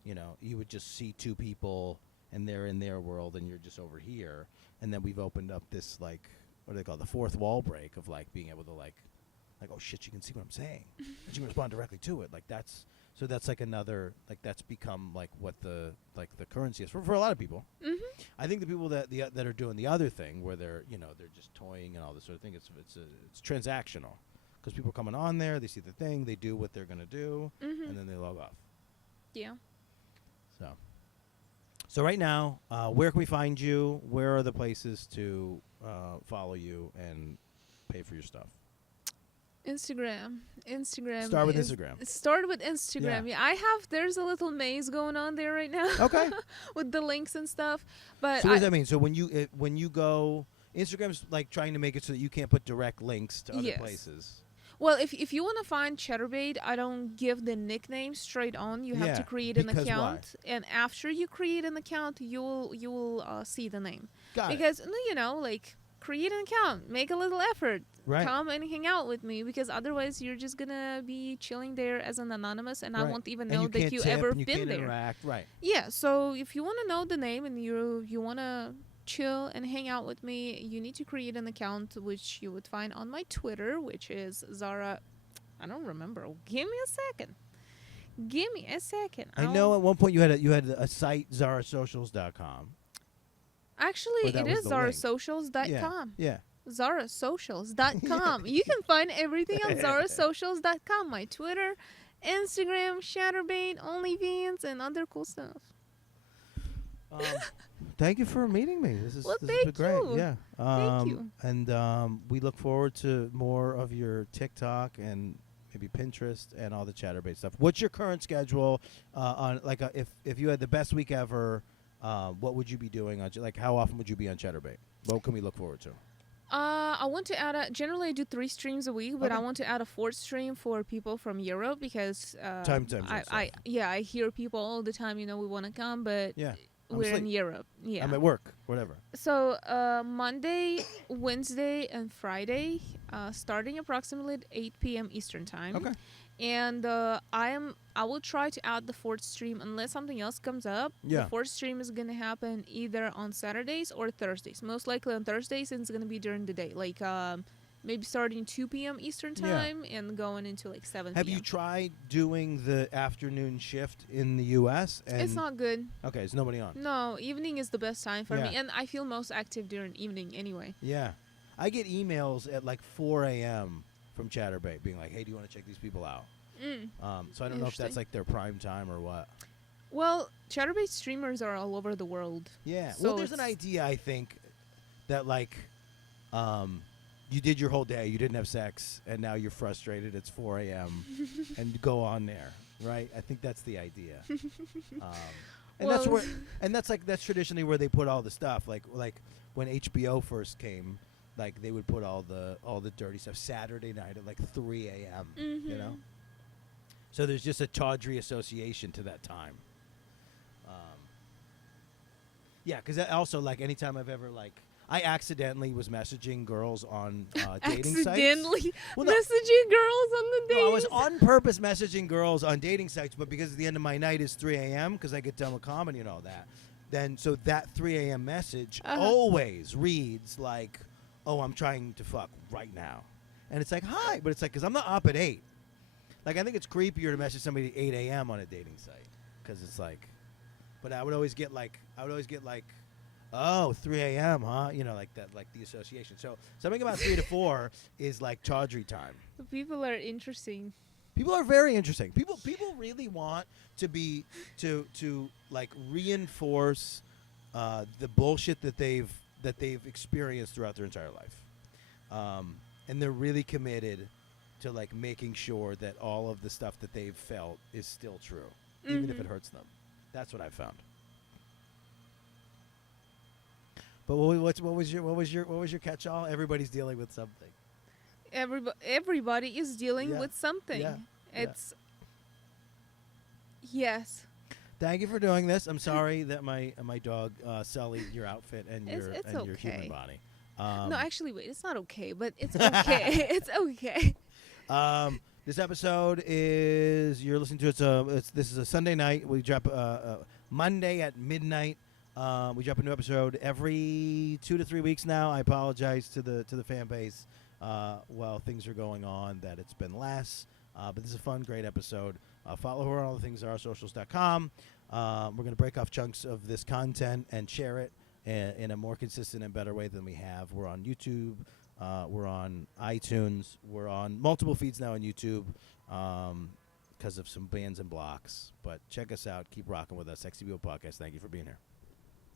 You would just see two people and they're in their world and you're just over here. And then we've opened up this like, what do they call it, the fourth wall break of like being able to like, oh shit, you can see what I'm saying, and you can respond directly to it. Like that's like another, like that's become like what the currency is for a lot of people. I think the people that are doing the other thing where they're just toying and all this sort of thing, it's transactional because people are coming on there, they see the thing, they do what they're gonna do, and then they log off. Yeah. So. So right now, where can we find you? Where are the places to follow you and pay for your stuff? Instagram. Start with Instagram. Start with Instagram. Yeah. Yeah, there's a little maze going on there right now. Okay. With the links and stuff. But So what does that mean? So when you go, Instagram's like trying to make it so that you can't put direct links to other places. Well, if you want to find Chatterbait, I don't give the nickname straight on. You have to create an account, and after you create an account, you will see the name. Got it. Because like create an account, make a little effort, Right. come and hang out with me. Because otherwise, you're just gonna be chilling there as an anonymous, and I won't even know that you ever and you been can't there. Interact. Right. Yeah. So if you want to know the name and you wanna chill and hang out with me, you need to create an account, which you would find on my Twitter, which is Zara. I don't remember. Give me a second. I know at one point you had a site, zarasocials.com. Actually, it is zarasocials.com. Yeah. Zarasocials.com. You can find everything on zarasocials.com. My Twitter, Instagram, Chatterbait, OnlyFans, and other cool stuff. Thank you for meeting me. This has been great. You. Yeah. Thank you. And we look forward to more of your TikTok and maybe Pinterest and all the Chatterbait stuff. What's your current schedule on if you had the best week ever? What would you be doing on how often would you be on Chatterbait? What can we look forward to? I want to add generally I do 3 streams a week, but I want to add a 4th stream for people from Europe because I hear people all the time, we want to come, but we're in Europe. Yeah. I'm at work, whatever. So Monday, Wednesday, and Friday, starting approximately at 8 p.m. Eastern time. Okay. And I will try to add the 4th stream unless something else comes up. Yeah. The 4th stream is gonna happen either on Saturdays or Thursdays. Most likely on Thursdays, since it's gonna be during the day, like maybe starting 2 p.m. Eastern time and going into 7 p.m. Have you tried doing the afternoon shift in the U.S.? It's not good. Okay, there's nobody on. No, evening is the best time for me, and I feel most active during evening anyway. Yeah, I get emails at 4 a.m. from Chatterbait being like, "Hey, do you want to check these people out?" So I don't know if that's their prime time or what. Well, Chatterbait streamers are all over the world. Yeah. So well, there's an idea, I think, that you did your whole day, you didn't have sex, and now you're frustrated. It's 4 a.m. and you go on there, right? I think that's the idea. And that's traditionally where they put all the stuff. Like when HBO first came, they would put all the dirty stuff Saturday night at 3 a.m. You know. So there's just a tawdry association to that time. Yeah, because also anytime I've ever I accidentally was messaging girls on dating sites. Accidentally messaging girls on the dating No, I was on purpose messaging girls on dating sites, but because the end of my night is 3 a.m. because I get done with comedy and all that, so that 3 a.m. message always reads "Oh, I'm trying to fuck right now," and it's hi, but it's because I'm not up at 8. I think it's creepier to message somebody at 8 a.m. on a dating site because it's but I would always get oh, 3 a.m., huh? The association. So something about 3 to 4 is tawdry time. People are interesting. People are very interesting. People really want to reinforce the bullshit that they've experienced throughout their entire life, and they're really committed to making sure that all of the stuff that they've felt is still true, even if it hurts them. That's what I've found. But what was your catch-all? Everybody's dealing with something. Everybody is dealing with something. Yeah. It's yes. Thank you for doing this. I'm sorry that my dog sullied your outfit and your human body. No, actually, wait. It's not okay, but it's okay. It's okay. This episode you're listening to this is a Sunday night. We drop Monday at midnight. We drop a new episode every 2 to 3 weeks now. I apologize to the fan base while things are going on that it's been less. But this is a fun, great episode. Follow her on all the things zarasocials.com. We're going to break off chunks of this content and share it in a more consistent and better way than we have. We're on YouTube. We're on iTunes. We're on multiple feeds now on YouTube. because of some bans and blocks. But check us out. Keep rocking with us. Sexy People Podcast. Thank you for being here.